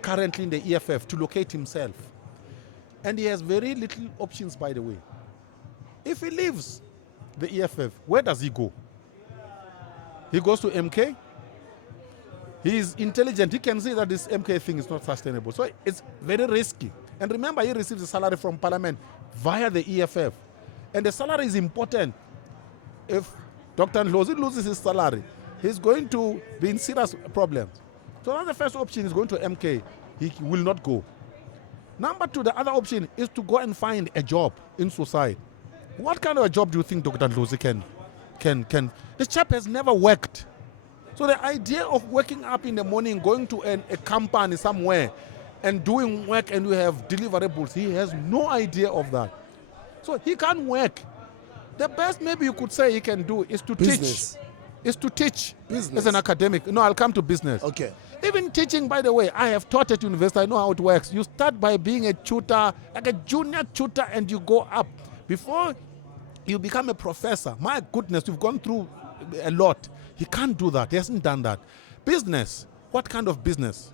currently in the EFF to locate himself. And he has very little options, by the way. If he leaves the EFF, where does he go? He goes to MK. He is intelligent. He can see that this MK thing is not sustainable. So it's very risky. And remember, he receives a salary from Parliament via the EFF. And the salary is important. If Dr. Ndlozi loses his salary, he's going to be in serious problems. So that's the first option, is going to MK. He will not go. Number two, the other option is to go and find a job in society. What kind of a job do you think Dr. Ndlozi can? The chap has never worked. So the idea of waking up in the morning, going to a company somewhere and doing work and you have deliverables, he has no idea of that. So he can't work. The best maybe you could say he can do is to business. teach. Is to teach Business. as an academic. No, I'll come to business. Okay. Even teaching, by the way, I have taught at university, I know how it works. You start by being a tutor, like a junior tutor, and you go up. Before you become a professor, my goodness, you've gone through a lot. He can't do that. He hasn't done that. Business. What kind of business?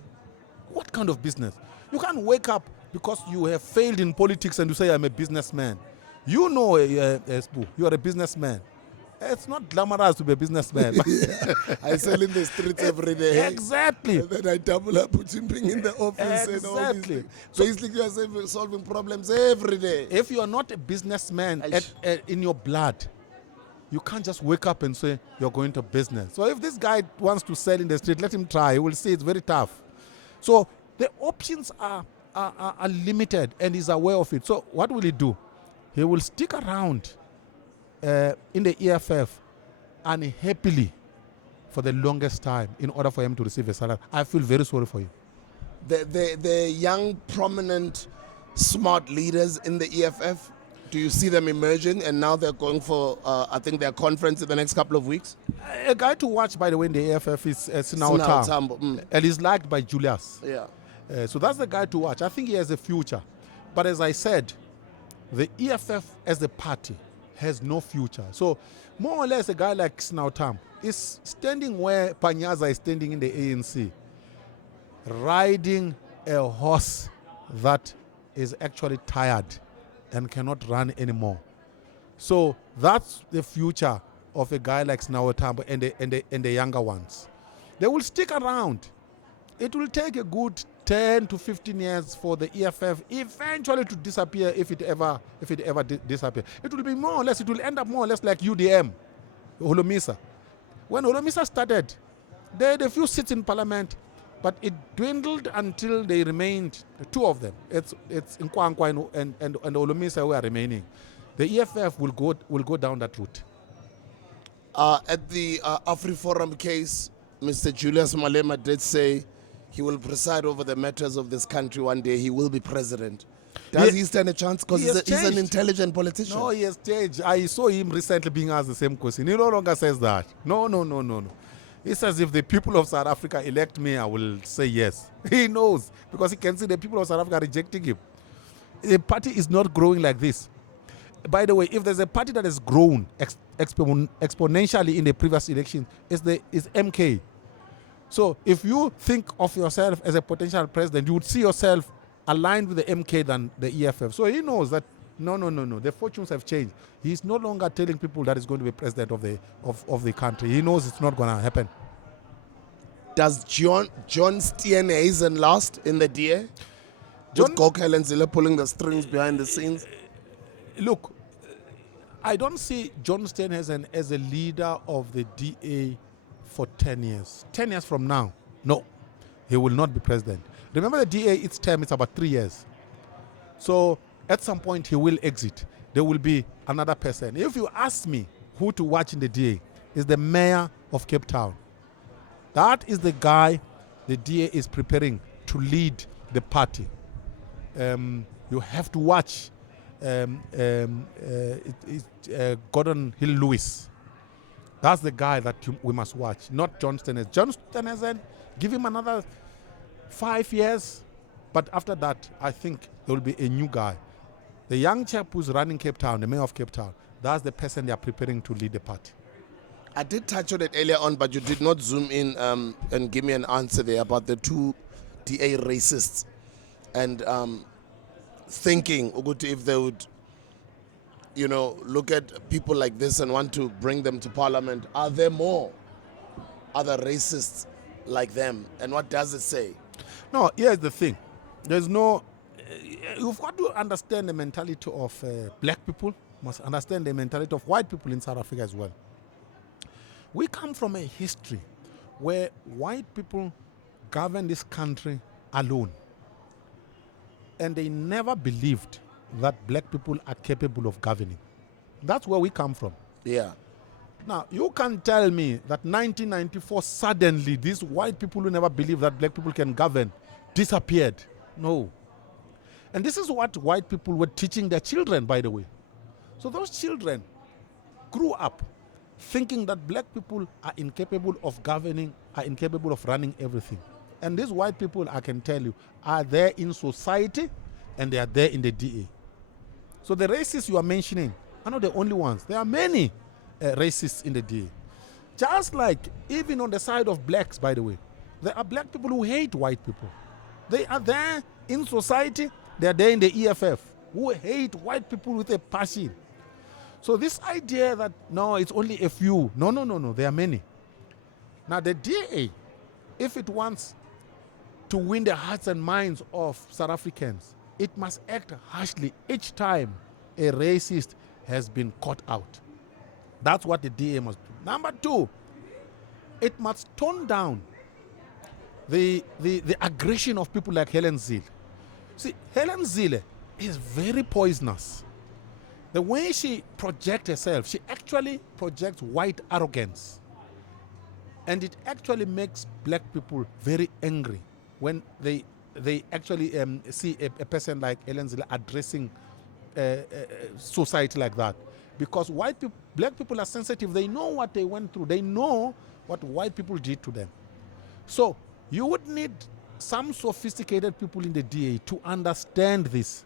What kind of business? You can't wake up because you have failed in politics and you say, I'm a businessman. You know, Sbu, you are a businessman. It's not glamorous to be a businessman. Yeah. I sell in the streets every day. Exactly. And then I double up with being in the office and all these Exactly. things. So basically, you are solving problems every day. If you are not a businessman in your blood, you can't just wake up and say you're going to business. So if this guy wants to sell in the street, let him try. He will see it's very tough. So the options are limited, and he's aware of it. So what will he do? He will stick around in the EFF unhappily for the longest time in order for him to receive a salary. I feel very sorry for him. The young, prominent, smart leaders in the EFF, do you see them emerging? And now they're going for, I think, their conference in the next couple of weeks? A guy to watch, by the way, in the EFF is Sinao Tambo. And he's liked by Julius. Yeah. So that's the guy to watch. I think he has a future. But as I said, the EFF as a party has no future. So more or less a guy like Snautam is standing where Panyaza is standing in the ANC, riding a horse that is actually tired and cannot run anymore. So that's the future of a guy like Snautam and the younger ones. They will stick around. It will take a good 10 to 15 years for the EFF eventually to disappear if it ever disappears. It will be more or less, it will end up more or less like UDM, Holomisa. When Holomisa started, They had a few seats in parliament, but it dwindled until they remained two of them. It's Nkwankwa and Olumisa who are remaining. The EFF will go down that route. At the AfriForum case, Mr. Julius Malema did say he will preside over the matters of this country one day. He will be president. Does he stand a chance? Because he's an intelligent politician. No, he has changed. I saw him recently being asked the same question. He no longer says that. No. He says if the people of South Africa elect me, I will say yes. He knows because he can see the people of South Africa rejecting him. The party is not growing like this. By the way, if there's a party that has grown exponentially in the previous election, is MK. So if you think of yourself as a potential president, you would see yourself aligned with the MK than the EFF. So he knows that no. The fortunes have changed. He's no longer telling people that he's going to be president of the country. He knows it's not going to happen. Does John Steenhuisen last in the DA? Just Gokhel and Zille pulling the strings behind the scenes? Look, I don't see John Steenhuisen as a leader of the DA for 10 years. 10 years from now, no, he will not be president. Remember the DA, its term is about 3 years. So at some point he will exit. There will be another person. If you ask me who to watch in the DA, is the mayor of Cape Town. That is the guy the DA is preparing to lead the party. You have to watch Gordon Hill Lewis. That's the guy that we must watch, not John Steenhuisen. John Steenhuisen, give him another 5 years, but after that, I think there will be a new guy. The young chap who's running Cape Town, the mayor of Cape Town, that's the person they are preparing to lead the party. I did touch on it earlier on, but you did not zoom in and give me an answer there about the two DA racists and thinking if they would, look at people like this and want to bring them to parliament. Are there more other racists like them? And what does it say? No, here's the thing. There's no... You've got to understand the mentality of black people. Must understand the mentality of white people in South Africa as well. We come from a history where white people govern this country alone. And they never believed that black people are capable of governing. That's where we come from. Yeah. Now, you can't tell me that 1994, suddenly, these white people who never believed that black people can govern disappeared. No. And this is what white people were teaching their children, by the way. So those children grew up thinking that black people are incapable of governing, are incapable of running everything. And these white people, I can tell you, are there in society and they are there in the DA. So the racists you are mentioning are not the only ones. There are many racists in the DA. Just like even on the side of blacks, by the way, there are black people who hate white people. They are there in society, they are there in the EFF, who hate white people with a passion. So this idea that, no, it's only a few. No, there are many. Now the DA, if it wants to win the hearts and minds of South Africans, it must act harshly each time a racist has been caught out. That's what the DA must do. Number two, it must tone down the aggression of people like Helen Zille. See, Helen Zille is very poisonous. The way she projects herself, she actually projects white arrogance. And it actually makes black people very angry when they actually see a person like Helen Zille addressing society like that. Because black people are sensitive. They know what they went through. They know what white people did to them. So you would need some sophisticated people in the DA to understand this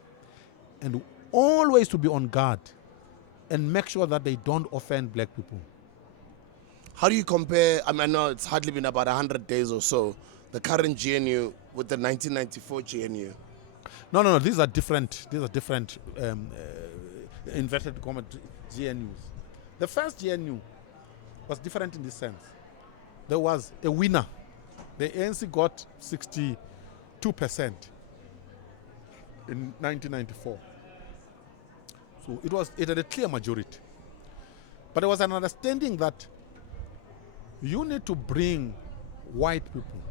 and always to be on guard and make sure that they don't offend black people. How do you compare, I know it's hardly been about 100 days or so, the current GNU with the 1994 GNU? No, these are different inverted comma GNUs. The first GNU was different in this sense. There was a winner. The ANC got 62% in 1994. So it had a clear majority. But there was an understanding that you need to bring white people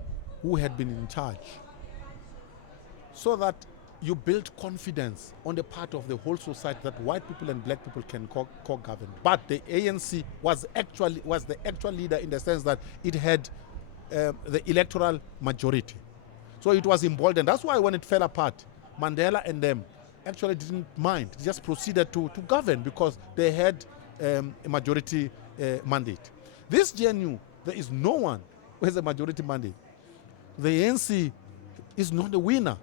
who had been in charge, so that you build confidence on the part of the whole society that white people and black people can co-govern. But the ANC was the actual leader in the sense that it had the electoral majority. So it was emboldened. That's why when it fell apart, Mandela and them actually didn't mind. They just proceeded to govern because they had a majority mandate. This GNU, there is no one who has a majority mandate. The ANC is not a winner.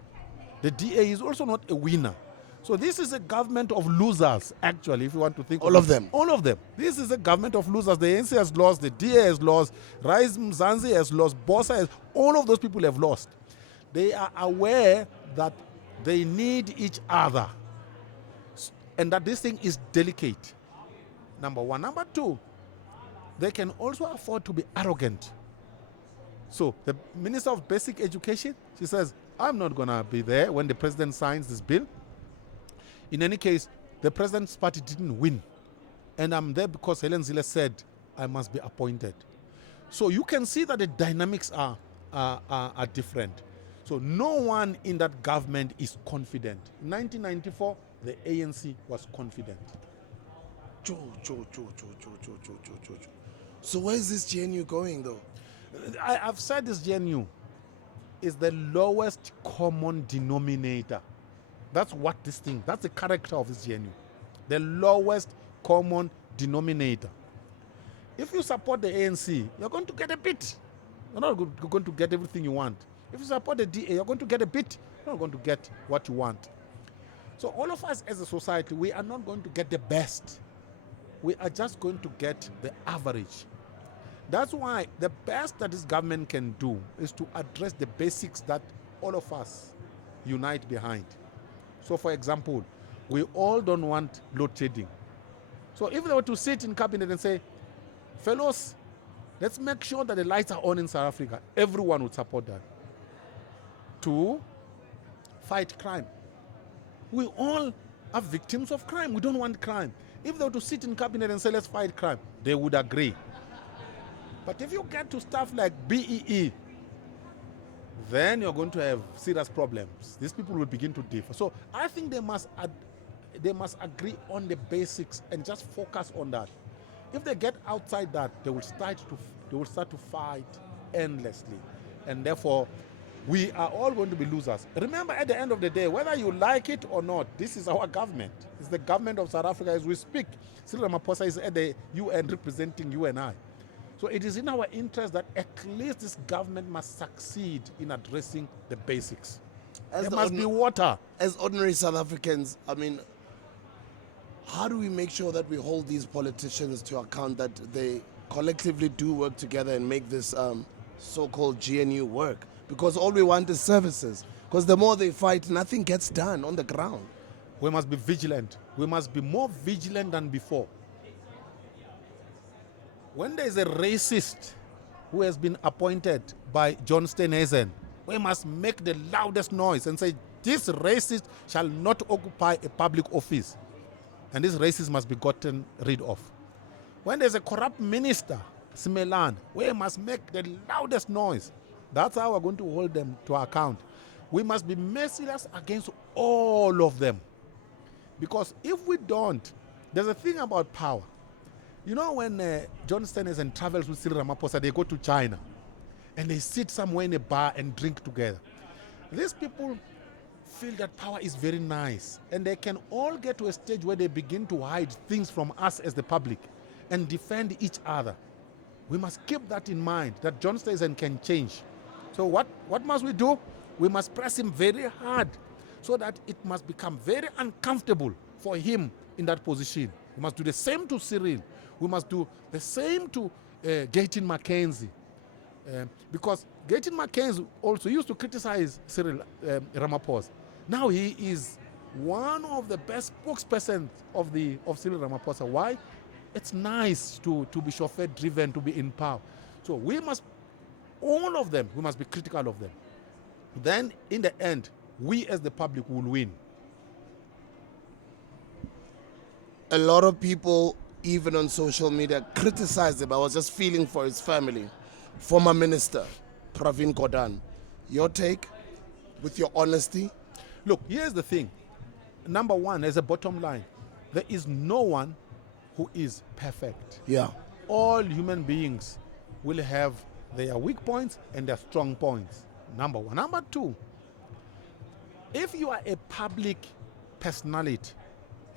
The DA is also not a winner. So this is a government of losers, actually, if you want to think. All of them? All of them. This is a government of losers. The ANC has lost, the DA has lost, Rise Mzansi has lost, BOSA has, all of those people have lost. They are aware that they need each other and that this thing is delicate. Number one. Number two, they can also afford to be arrogant. So the Minister of Basic Education, she says, I'm not going to be there when the president signs this bill. In any case, the president's party didn't win. And I'm there because Helen Zille said I must be appointed. So you can see that the dynamics are different. So no one in that government is confident. In 1994, the ANC was confident. So where is this GNU going, though? I've said this GNU is the lowest common denominator. That's what this thing, that's the character of this GNU. The lowest common denominator. If you support the ANC, you're going to get a bit. You're not going to get everything you want. If you support the DA, you're going to get a bit. You're not going to get what you want. So all of us as a society, we are not going to get the best. We are just going to get the average. That's why the best that this government can do is to address the basics that all of us unite behind. So for example, we all don't want load shedding. So if they were to sit in cabinet and say, fellows, let's make sure that the lights are on in South Africa, everyone would support that. 2, fight crime. We all are victims of crime. We don't want crime. If they were to sit in cabinet and say, let's fight crime, they would agree. But if you get to stuff like BEE, then you're going to have serious problems. These people will begin to differ. So I think they must agree on the basics and just focus on that. If they get outside that, they will start to fight endlessly. And therefore, we are all going to be losers. Remember, at the end of the day, whether you like it or not, this is our government. It's the government of South Africa as we speak. Cyril Ramaphosa is at the UN representing you and I. So it is in our interest that at least this government must succeed in addressing the basics. There must be water. As ordinary South Africans, I mean, how do we make sure that we hold these politicians to account that they collectively do work together and make this so-called GNU work? Because all we want is services. Because the more they fight, nothing gets done on the ground. We must be vigilant. We must be more vigilant than before. When there is a racist who has been appointed by John Steenhuisen, we must make the loudest noise and say, this racist shall not occupy a public office. And this racist must be gotten rid of. When there's a corrupt minister, Smelan, we must make the loudest noise. That's how we're going to hold them to account. We must be merciless against all of them. Because if we don't, there's a thing about power. You know, when John Steenhuisen travels with Cyril Ramaphosa, they go to China and they sit somewhere in a bar and drink together. These people feel that power is very nice, and they can all get to a stage where they begin to hide things from us as the public and defend each other. We must keep that in mind, that John Steenhuisen can change. So what must we do? We must press him very hard so that it must become very uncomfortable for him in that position. We must do the same to Cyril. We must do the same to Gayton Mackenzie. Because Gayton Mackenzie also used to criticize Cyril Ramaphosa. Now he is one of the best spokespersons of Cyril Ramaphosa. Why? It's nice to be chauffeur-driven, to be in power. So we must, all of them, we must be critical of them. Then, in the end, we as the public will win. A lot of people, even on social media, criticize him. I was just feeling for his family. Former minister, Pravin Gordhan. Your take, with your honesty? Look, here's the thing. Number one, as a bottom line, there is no one who is perfect. Yeah. All human beings will have their weak points and their strong points. Number one. Number two, if you are a public personality,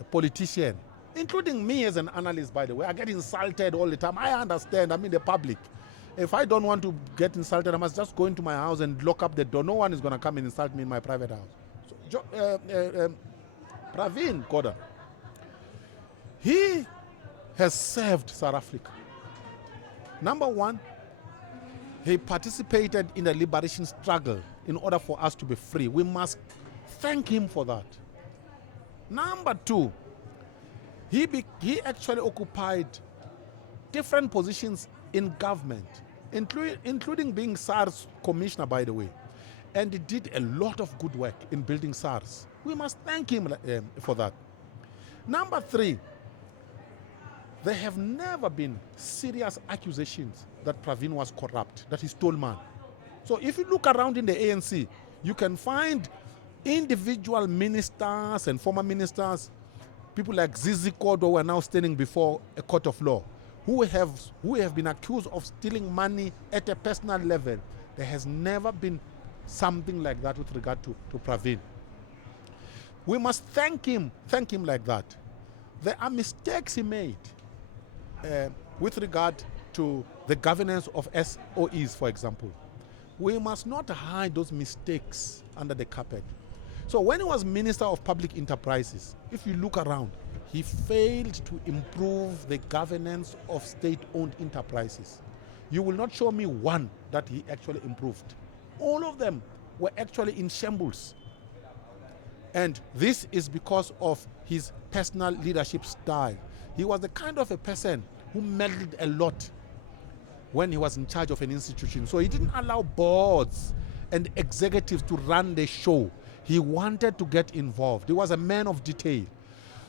a politician, including me as an analyst, by the way, I get insulted all the time. I understand, I'm in the public. If I don't want to get insulted, I must just go into my house and lock up the door. No one is going to come and insult me in my private house. So, Pravin Gordhan, he has served South Africa. Number one, he participated in the liberation struggle in order for us to be free. We must thank him for that. Number two, he actually occupied different positions in government, including being SARS commissioner, by the way. And he did a lot of good work in building SARS. We must thank him for that. Number three, there have never been serious accusations that Pravin was corrupt, that he stole money. So if you look around in the ANC, you can find individual ministers and former ministers, people like Zizi Kodwa, who are now standing before a court of law, who have been accused of stealing money at a personal level. There has never been something like that with regard to Pravin. We must thank him like that. There are mistakes he made with regard to the governance of SOEs, for example. We must not hide those mistakes under the carpet. So when he was Minister of Public Enterprises, if you look around, he failed to improve the governance of state-owned enterprises. You will not show me one that he actually improved. All of them were actually in shambles. And this is because of his personal leadership style. He was the kind of a person who meddled a lot when he was in charge of an institution. So he didn't allow boards and executives to run the show. He wanted to get involved. He was a man of detail.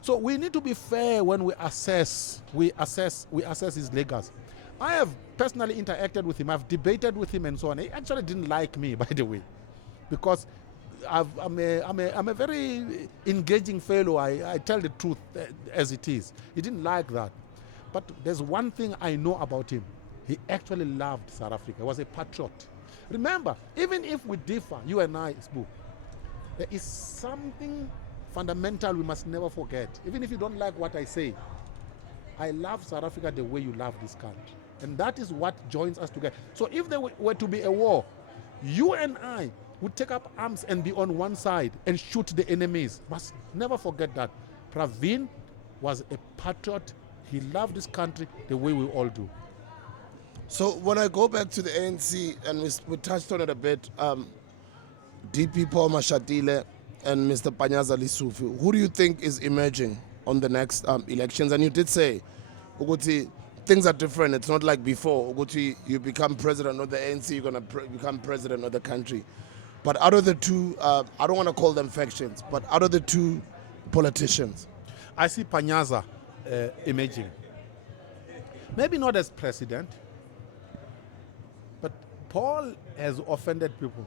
So we need to be fair when we assess his legacy. I have personally interacted with him. I've debated with him and so on. He actually didn't like me, by the way, because I'm a very engaging fellow. I tell the truth as it is. He didn't like that. But there's one thing I know about him. He actually loved South Africa. He was a patriot. Remember, even if we differ, you and I, Sbu, there is something fundamental we must never forget. Even if you don't like what I say, I love South Africa the way you love this country. And that is what joins us together. So if there were to be a war, you and I would take up arms and be on one side and shoot the enemies. Must never forget that. Pravin was a patriot. He loved this country the way we all do. So when I go back to the ANC, and we touched on it a bit, DP Paul Mashatile and Mr. Panyaza Lesufi, who do you think is emerging on the next elections? And you did say, Uguti, things are different. It's not like before. Uguti, you become president of the ANC, you're going to become president of the country. But out of the two, I don't want to call them factions, but out of the two politicians, I see Panyaza emerging. Maybe not as president, but Paul has offended people.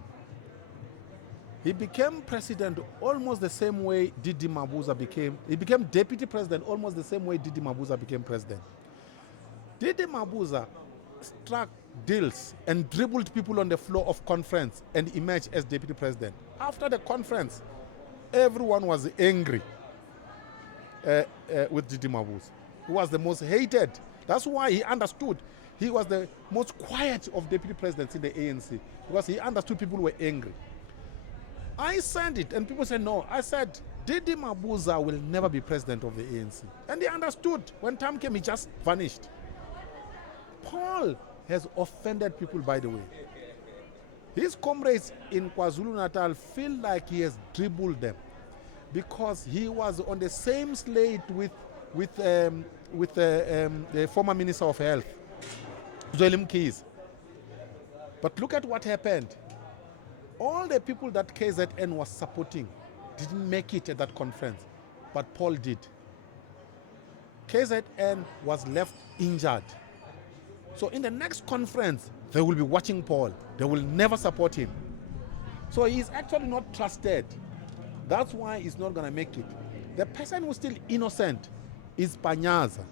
He became president almost the same way Didi Mabuza became. He became deputy president almost the same way Didi Mabuza became president. Didi Mabuza struck deals and dribbled people on the floor of conference and emerged as deputy president. After the conference, everyone was angry with Didi Mabuza. He was the most hated. That's why he understood. He was the most quiet of deputy presidents in the ANC because he understood people were angry. I said it, and people said no. I said, Didi Mabuza will never be president of the ANC. And he understood. When time came, he just vanished. Paul has offended people, by the way. His comrades in KwaZulu-Natal feel like he has dribbled them because he was on the same slate with the former Minister of Health, Zweli Mkhize. But look at what happened. All the people that KZN was supporting didn't make it at that conference, but Paul did. KZN was left injured. So in the next conference, They will be watching Paul. They will never support him. So he is actually not trusted. That's why he's not going to make it. The person who's still innocent is Panyaza.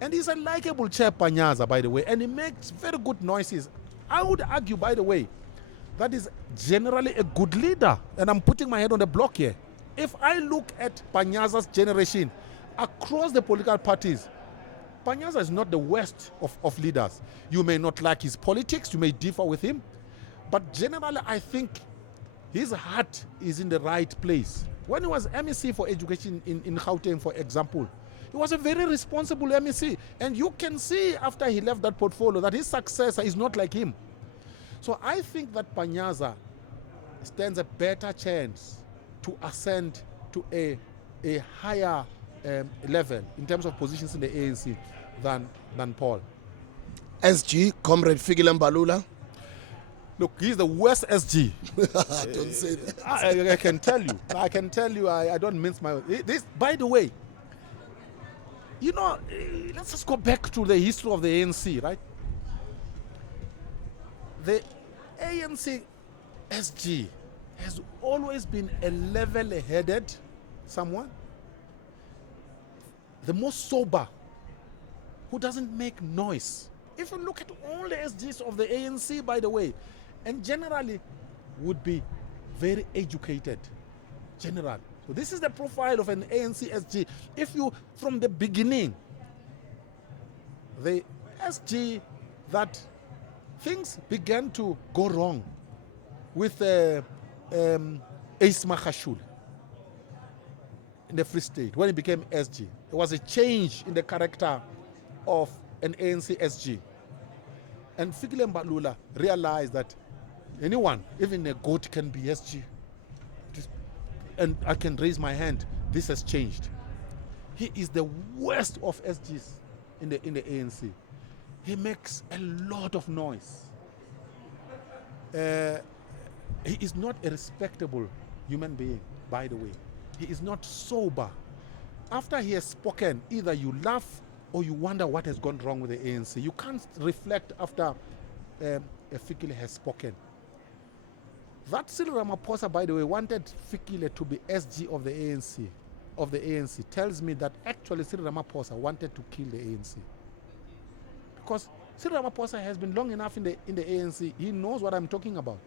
And he's a likable chap, Panyaza, by the way, and he makes very good noises. I would argue, by the way, that is generally a good leader. And I'm putting my head on the block here. If I look at Panyaza's generation across the political parties, Panyaza is not the worst of leaders. You may not like his politics, you may differ with him, but generally I think his heart is in the right place. When he was MEC for education in Gauteng, for example, he was a very responsible MEC. And you can see after he left that portfolio that his successor is not like him. So I think that Panyaza stands a better chance to ascend to a higher level in terms of positions in the ANC than Paul. SG, Comrade Fikile Mbalula. Look, he's the worst SG. Don't say that. I can tell you. I can tell you. I don't mince my words. This, by the way, you know, let's just go back to the history of the ANC, right? The ANC SG has always been a level-headed someone, the most sober, who doesn't make noise. If you look at all the SGs of the ANC, by the way, and generally would be very educated, generally. So this is the profile of an ANC SG. If you, from the beginning, the SG that things began to go wrong with Ace Makashule in the Free State, when it became SG, there was a change in the character of an ANC SG. And Fikile Mbalula realized that anyone, even a goat, can be SG. And I can raise my hand. This has changed. He is the worst of SGs in the ANC. He makes a lot of noise. He is not a respectable human being, by the way. He is not sober. After he has spoken, either you laugh or you wonder what has gone wrong with the ANC. You can't reflect after Fikile has spoken. That Cyril Ramaphosa, by the way, wanted Fikile to be SG of the ANC, tells me that actually Cyril Ramaphosa wanted to kill the ANC. Because Cyril Ramaphosa has been long enough in the ANC, he knows what I'm talking about.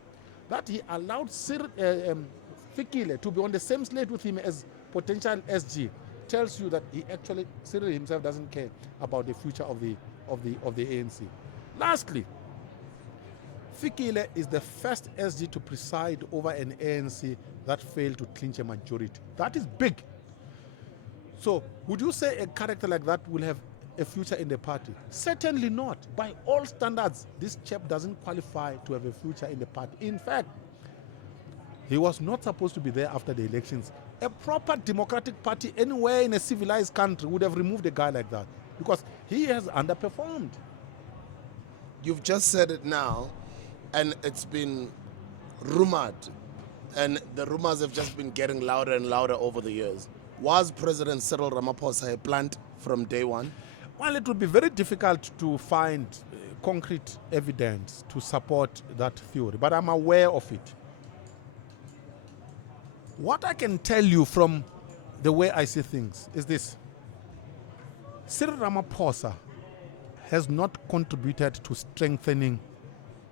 That he allowed Fikile to be on the same slate with him as potential SG tells you that Cyril himself doesn't care about the future of the ANC. Lastly, Fikile is the first SG to preside over an ANC that failed to clinch a majority. That is big. So would you say a character like that will have a future in the party? Certainly not. By all standards, this chap doesn't qualify to have a future in the party. In fact, he was not supposed to be there after the elections. A proper democratic party anywhere in a civilized country would have removed a guy like that because he has underperformed. You've just said it now, and it's been rumored, and the rumors have just been getting louder and louder over the years. Was President Cyril Ramaphosa a plant from day one? Well, it would be very difficult to find concrete evidence to support that theory, but I'm aware of it. What I can tell you from the way I see things is this. Cyril Ramaphosa has not contributed to strengthening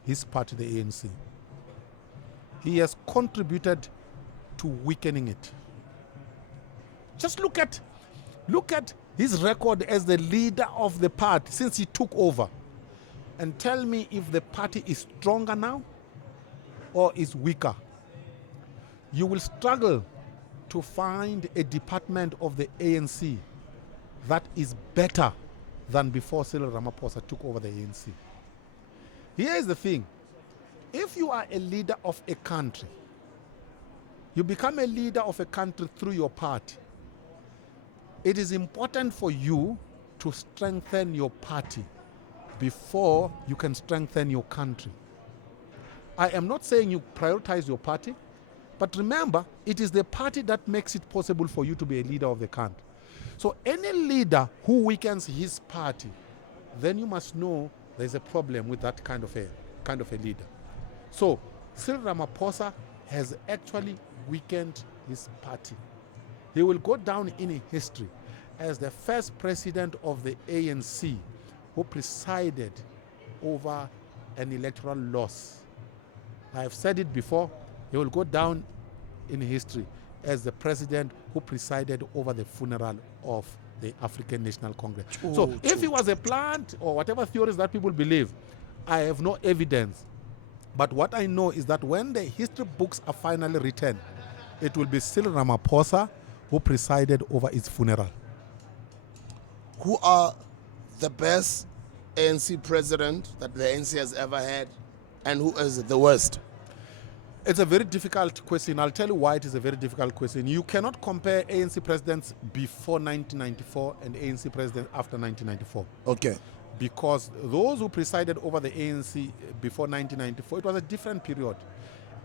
his party, the ANC. He has contributed to weakening it. Just look at his record as the leader of the party since he took over and tell me if the party is stronger now or is weaker. You will struggle to find a department of the ANC that is better than before Cyril Ramaphosa took over the ANC. Here is the thing. If you are a leader of a country, you become a leader of a country through your party. It is important for you to strengthen your party before you can strengthen your country. I am not saying you prioritize your party, but remember, it is the party that makes it possible for you to be a leader of the country. So any leader who weakens his party, then you must know there's a problem with that kind of a kind of a leader. So Cyril Ramaphosa has actually weakened his party. He will go down in history as the first president of the ANC who presided over an electoral loss. I have said it before, he will go down in history as the president who presided over the funeral of the African National Congress. So if he was a plant or whatever theories that people believe, I have no evidence. But what I know is that when the history books are finally written, it will be Cyril Ramaphosa who presided over its funeral. Who are the best ANC president that the ANC has ever had, and who is the worst? It's a very difficult question. I'll tell you why it is a very difficult question. You cannot compare ANC presidents before 1994 and ANC presidents after 1994. Okay. Because those who presided over the ANC before 1994, it was a different period.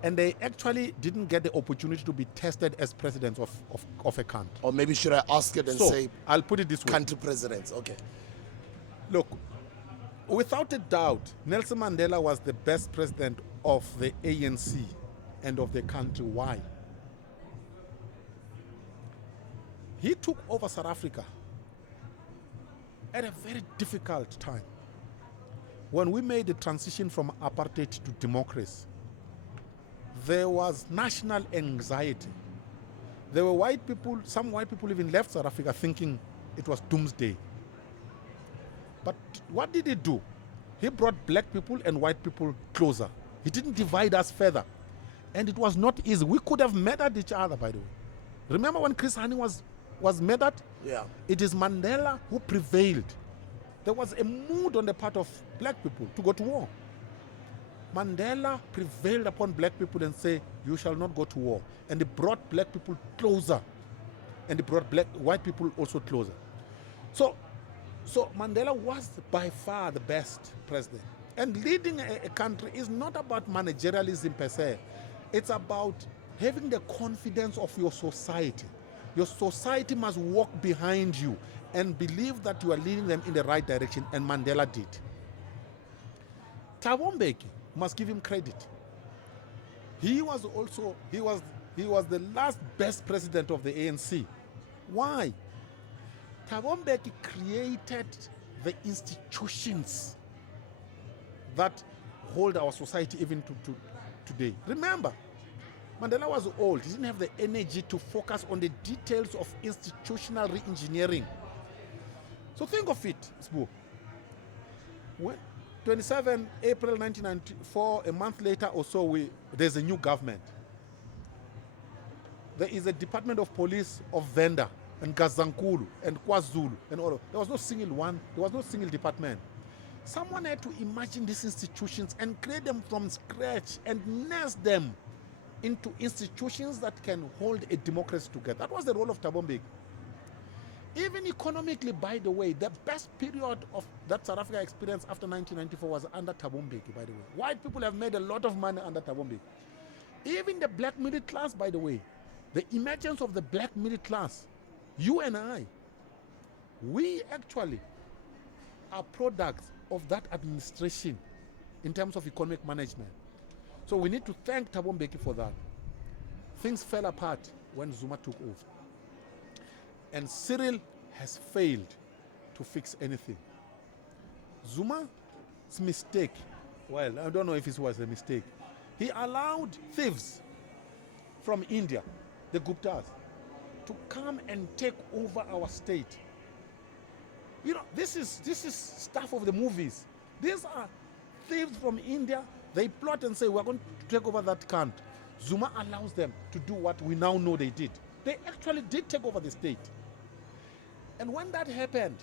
And they actually didn't get the opportunity to be tested as presidents of a country. Or maybe should I ask it and say, I'll put it this way. Country presidents, okay. Look, without a doubt, Nelson Mandela was the best president of the ANC and of the country. Why? He took over South Africa at a very difficult time. When we made the transition from apartheid to democracy, there was national anxiety. There were white people, some white people even left South Africa thinking it was doomsday. But what did he do? He brought black people and white people closer. He didn't divide us further. And it was not easy. We could have murdered each other, by the way. Remember when Chris Hani was murdered? Yeah. It is Mandela who prevailed. There was a mood on the part of black people to go to war. Mandela prevailed upon black people and said, you shall not go to war. And he brought black people closer. And he brought white people also closer. So Mandela was by far the best president. And leading a country is not about managerialism per se. It's about having the confidence of your society. Your society must walk behind you and believe that you are leading them in the right direction, and Mandela did. Thabo Mbeki, must give him credit. He was the last best president of the ANC. Why? Thabo Mbeki created the institutions that hold our society even to today. Remember, Mandela was old. He didn't have the energy to focus on the details of institutional re-engineering. So think of it, Sbu. When 27 April 1994, a month later or so, there's a new government. There is a Department of Police of Venda and Gazankulu and KwaZulu and all of. There was no single one. There was no single department. Someone had to imagine these institutions and create them from scratch and nest them into institutions that can hold a democracy together. That was the role of Thabo Mbeki. Even economically, by the way, the best period of that South Africa experience after 1994 was under Thabo Mbeki, by the way. White people have made a lot of money under Thabo Mbeki. Even the black middle class, by the way, the emergence of the black middle class, you and I, we actually are products of that administration in terms of economic management. So we need to thank Thabo Mbeki for that. Things fell apart when Zuma took over. And Cyril has failed to fix anything. Zuma's mistake, well, I don't know if it was a mistake. He allowed thieves from India, the Guptas, to come and take over our state. You know, this is stuff of the movies. These are thieves from India. They plot and say, we're going to take over that country. Zuma allows them to do what we now know they did. They actually did take over the state. And when that happened,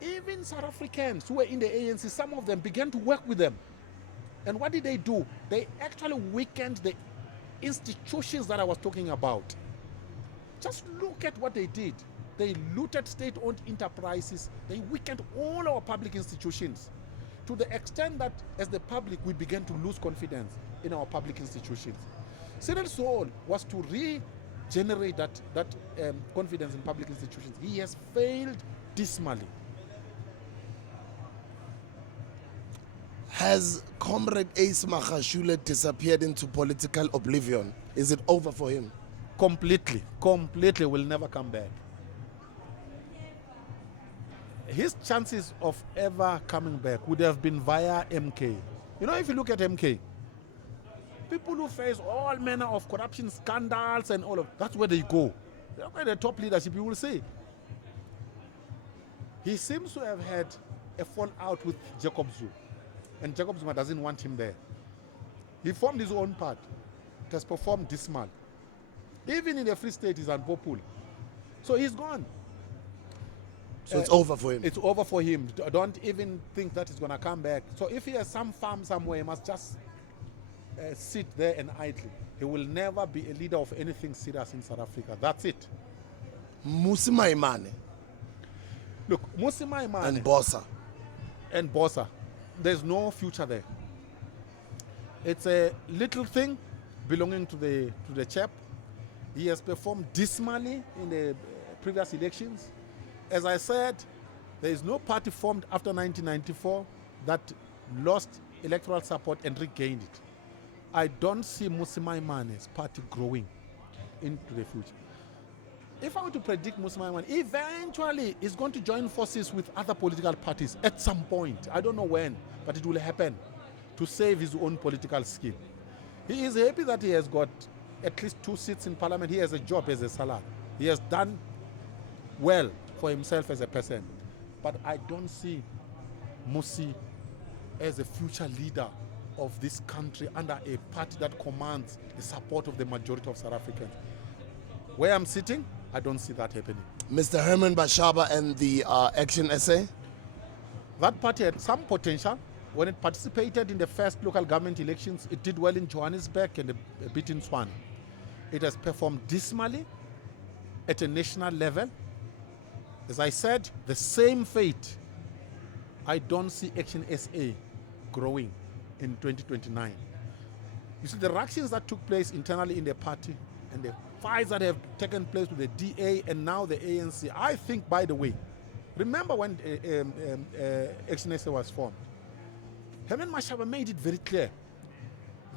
even South Africans who were in the ANC, some of them began to work with them. And what did they do? They actually weakened the institutions that I was talking about. Just look at what they did. They looted state-owned enterprises. They weakened all our public institutions to the extent that as the public, we began to lose confidence in our public institutions. Cyril's role was to regenerate that confidence in public institutions. He has failed dismally. Has Comrade Ace Magashule disappeared into political oblivion? Is it over for him? Completely will never come back. His chances of ever coming back would have been via MK. You know, if you look at MK, people who face all manner of corruption scandals and all of that's where they go. They're where the top leadership, you will see. He seems to have had a fallout with Jacob Zuma, and Jacob Zuma doesn't want him there. He formed his own party. It has performed dismal. Even in the Free State, he's unpopular. So he's gone. So it's over for him. It's over for him. Don't even think that he's going to come back. So if he has some farm somewhere, he must just sit there and idle. He will never be a leader of anything serious in South Africa. That's it. Mmusi Maimane Look, Mmusi Maimane and BOSA. and BOSA, there's no future there. It's a little thing belonging to the chap. He has performed dismally in the previous elections. As I said, there is no party formed after 1994 that lost electoral support and regained it. I don't see Mmusi Maimane's party growing into the future. If I were to predict Mmusi Maimane, eventually he's going to join forces with other political parties at some point. I don't know when, but it will happen to save his own political skin. He is happy that he has got at least 2 seats in parliament. He has a job as a salary. He has done well for himself as a person. But I don't see Mmusi as a future leader of this country under a party that commands the support of the majority of South Africans. Where I'm sitting, I don't see that happening. Mr. Herman Bashaba and the Action SA? That party had some potential. When it participated in the first local government elections, it did well in Johannesburg and a bit in Tshwane. It has performed dismally at a national level. As I said, the same fate. I don't see Action SA growing in 2029. You see, the ructions that took place internally in the party and the fights that have taken place with the DA and now the ANC, I think, by the way, remember when Action SA was formed, Herman Mashaba made it very clear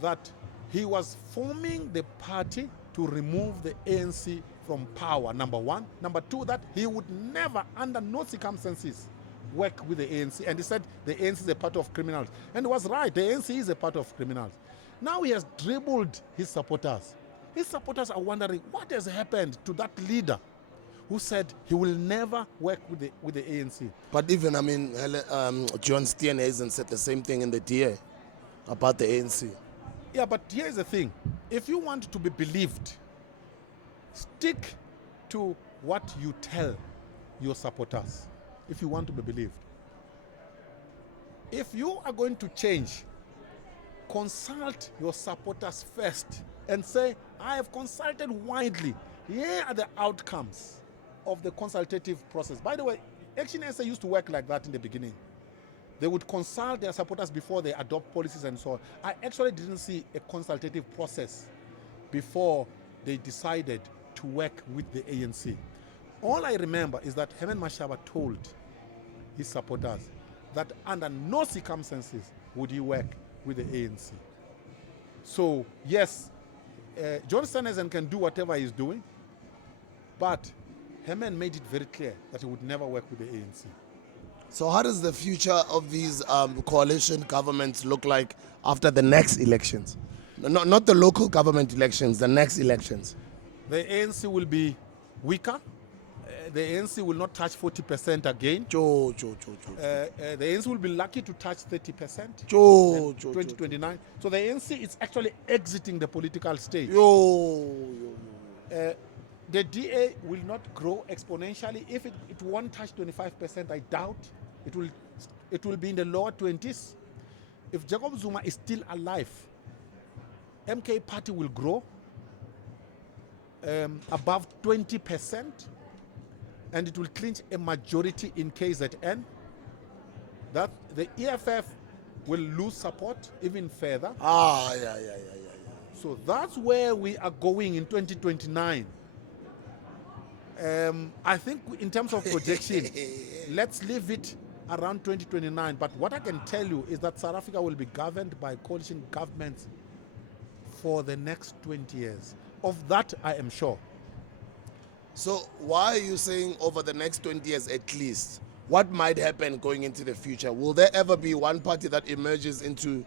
that he was forming the party to remove the ANC from power, number one. Number two, that he would never, under no circumstances, work with the ANC. And he said the ANC is a part of criminals. And he was right, the ANC is a part of criminals. Now he has dribbled his supporters. His supporters are wondering what has happened to that leader who said he will never work with the ANC. But even, I mean, John Steenhuisen said the same thing in the DA about the ANC. Yeah, but here's the thing. If you want to be believed, stick to what you tell your supporters if you want to be believed. If you are going to change, consult your supporters first and say, I have consulted widely. Here are the outcomes of the consultative process. By the way, Action SA used to work like that in the beginning. They would consult their supporters before they adopt policies and so on. I actually didn't see a consultative process before they decided to work with the ANC. All I remember is that Herman Mashaba told his supporters that under no circumstances would he work with the ANC. So yes, John Steenhuisen can do whatever he's doing, but Herman made it very clear that he would never work with the ANC. So how does the future of these coalition governments look like after the next elections? Not the local government elections, the next elections. The ANC will be weaker. The ANC will not touch 40% again. The ANC will be lucky to touch 30% in 2029. So the ANC is actually exiting the political stage. The DA will not grow exponentially. If it won't touch 25%, I doubt. It will be in the lower 20s. If Jacob Zuma is still alive, MK party will grow above 20%, and it will clinch a majority in KZN. That the EFF will lose support even further. So that's where we are going in 2029. I think in terms of projection, let's leave it around 2029. But what I can tell you is that South Africa will be governed by coalition governments for the next 20 years. Of that, I am sure. So why are you saying over the next 20 years at least? What might happen going into the future? Will there ever be one party that emerges into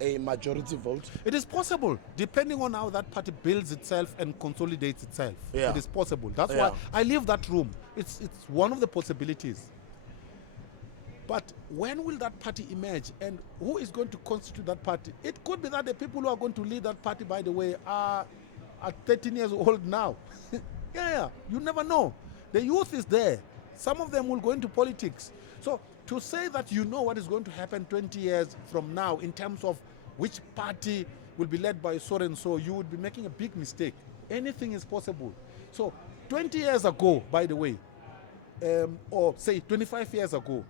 a majority vote? It is possible, depending on how that party builds itself and consolidates itself. Yeah. It is possible. That's Yeah. why I leave that room. It's one of the possibilities. But when will that party emerge, and who is going to constitute that party? It could be that the people who are going to lead that party, by the way, are 13 years old now. Yeah, you never know. The youth is there. Some of them will go into politics. So to say that you know what is going to happen 20 years from now in terms of which party will be led by so and so, you would be making a big mistake. Anything is possible. So 20 years ago, by the way, or say 25 years ago,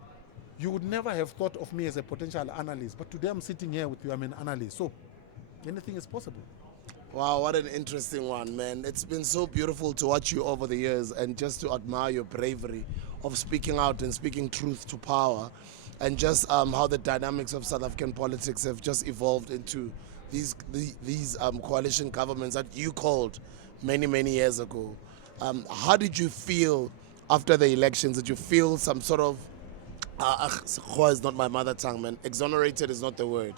you would never have thought of me as a potential analyst. But today I'm sitting here with you, I'm an analyst. So anything is possible. Wow, what an interesting one, man. It's been so beautiful to watch you over the years and just to admire your bravery of speaking out and speaking truth to power, and just how the dynamics of South African politics have just evolved into these coalition governments that you called many, many years ago. How did you feel after the elections? Did you feel some sort of, Khoa is not my mother tongue, man. Exonerated is not the word.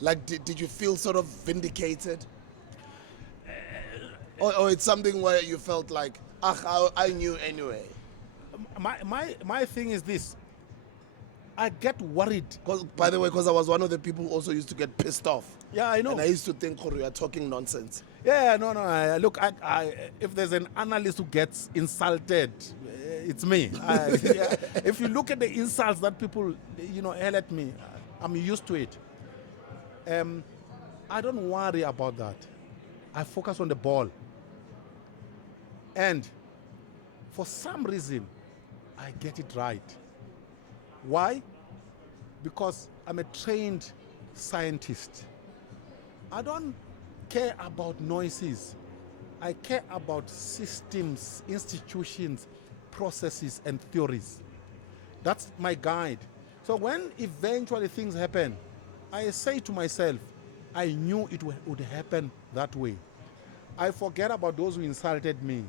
Like, did you feel sort of vindicated? Or it's something where you felt like, I knew anyway. My thing is this. I get worried. By the way, because I was one of the people who also used to get pissed off. Yeah, I know. And I used to think, you are talking nonsense. Yeah, no. Look, if there's an analyst who gets insulted, it's me. Yeah, if you look at the insults that people, hurl at me, I'm used to it. I don't worry about that. I focus on the ball. And for some reason, I get it right. Why? Because I'm a trained scientist. I don't care about noises. I care about systems, institutions, processes, and theories. That's my guide. So when eventually things happen, I say to myself, I knew it would happen that way. I forget about those who insulted me.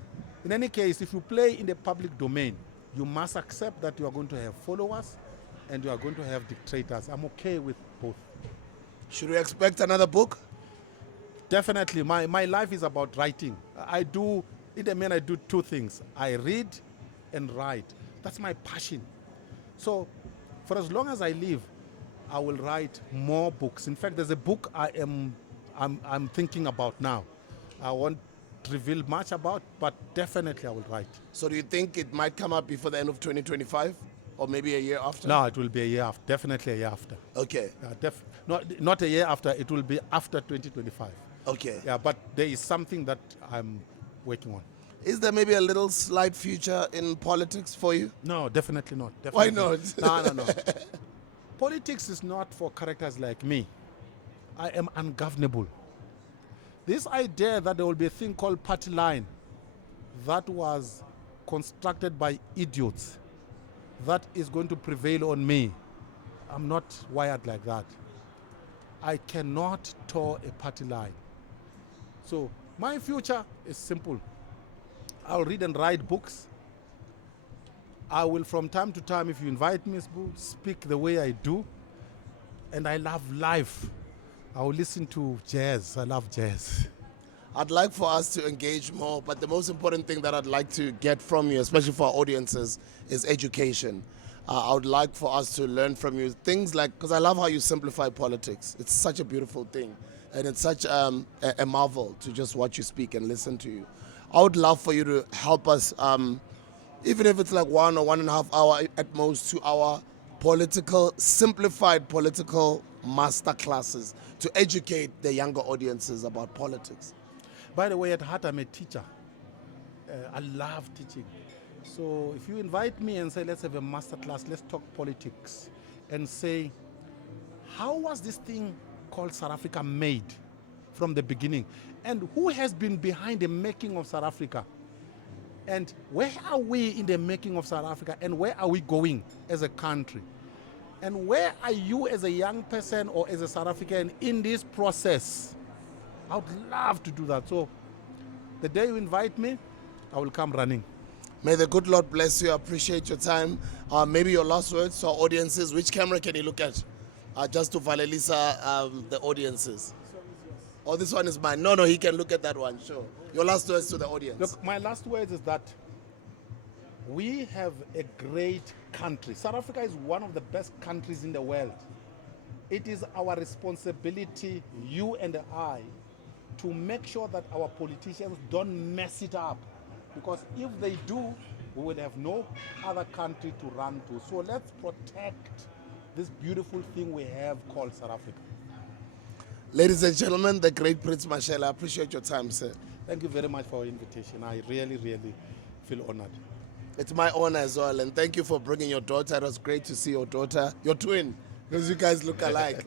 In any case, if you play in the public domain, you must accept that you are going to have followers and you are going to have dictators. I'm okay with both. Should we expect another book? Definitely. My life is about writing. In the main, I do two things. I read and write. That's my passion. So for as long as I live, I will write more books. In fact, there's a book I'm thinking about now. I won't reveal much about, but definitely I will write. So do you think it might come up before the end of 2025? Or maybe a year after? No, it will be a year after. Definitely a year after. Okay. Not a year after. It will be after 2025. Okay. Yeah, but there is something that I'm working on. Is there maybe a little slight future in politics for you? No, definitely not. Why Definitely not? No. Politics is not for characters like me. I am ungovernable. This idea that there will be a thing called party line that was constructed by idiots that is going to prevail on me. I'm not wired like that. I cannot toe a party line. So my future is simple. I'll read and write books. I will, from time to time, if you invite me, speak the way I do. And I love life. I will listen to jazz. I love jazz. I'd like for us to engage more, but the most important thing that I'd like to get from you, especially for our audiences, is education. I would like for us to learn from you things like, because I love how you simplify politics. It's such a beautiful thing. And it's such a marvel to just watch you speak and listen to you. I would love for you to help us, even if it's like 1 or 1.5 hour, at most 2 hour, simplified political master classes to educate the younger audiences about politics. By the way, at heart, I'm a teacher. I love teaching. So if you invite me and say, let's have a master class, let's talk politics, and say, how was this thing called South Africa made from the beginning? And who has been behind the making of South Africa? And where are we in the making of South Africa? And where are we going as a country? And where are you as a young person or as a South African in this process? I would love to do that. So the day you invite me, I will come running. May the good Lord bless you. I appreciate your time. Maybe your last words to our audiences. Which camera can you look at? Just to Valelisa, the audiences. Oh, this one is mine. No, he can look at that one. Sure. Your last words to the audience. Look, my last words is that we have a great country. South Africa is one of the best countries in the world. It is our responsibility, you and I, to make sure that our politicians don't mess it up. Because if they do, we will have no other country to run to. So let's protect this beautiful thing we have called South Africa. Ladies and gentlemen, the great Prince MASHELE, I appreciate your time, sir. Thank you very much for your invitation. I really, really feel honored. It's my honor as well, and thank you for bringing your daughter. It was great to see your daughter, your twin, because you guys look alike.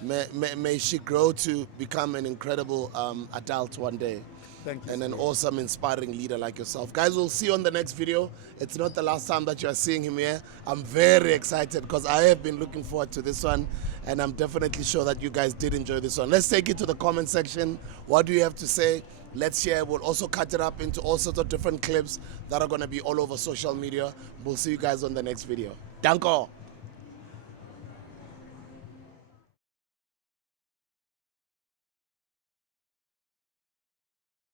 May she grow to become an incredible adult one day. Thank you. And an awesome, inspiring leader like yourself. Guys, we'll see you on the next video. It's not the last time that you are seeing him here. I'm very excited because I have been looking forward to this one, and I'm definitely sure that you guys did enjoy this one. Let's take it to the comment section. What do you have to say? Let's share. We'll also cut it up into all sorts of different clips that are going to be all over social media. We'll see you guys on the next video. Danko!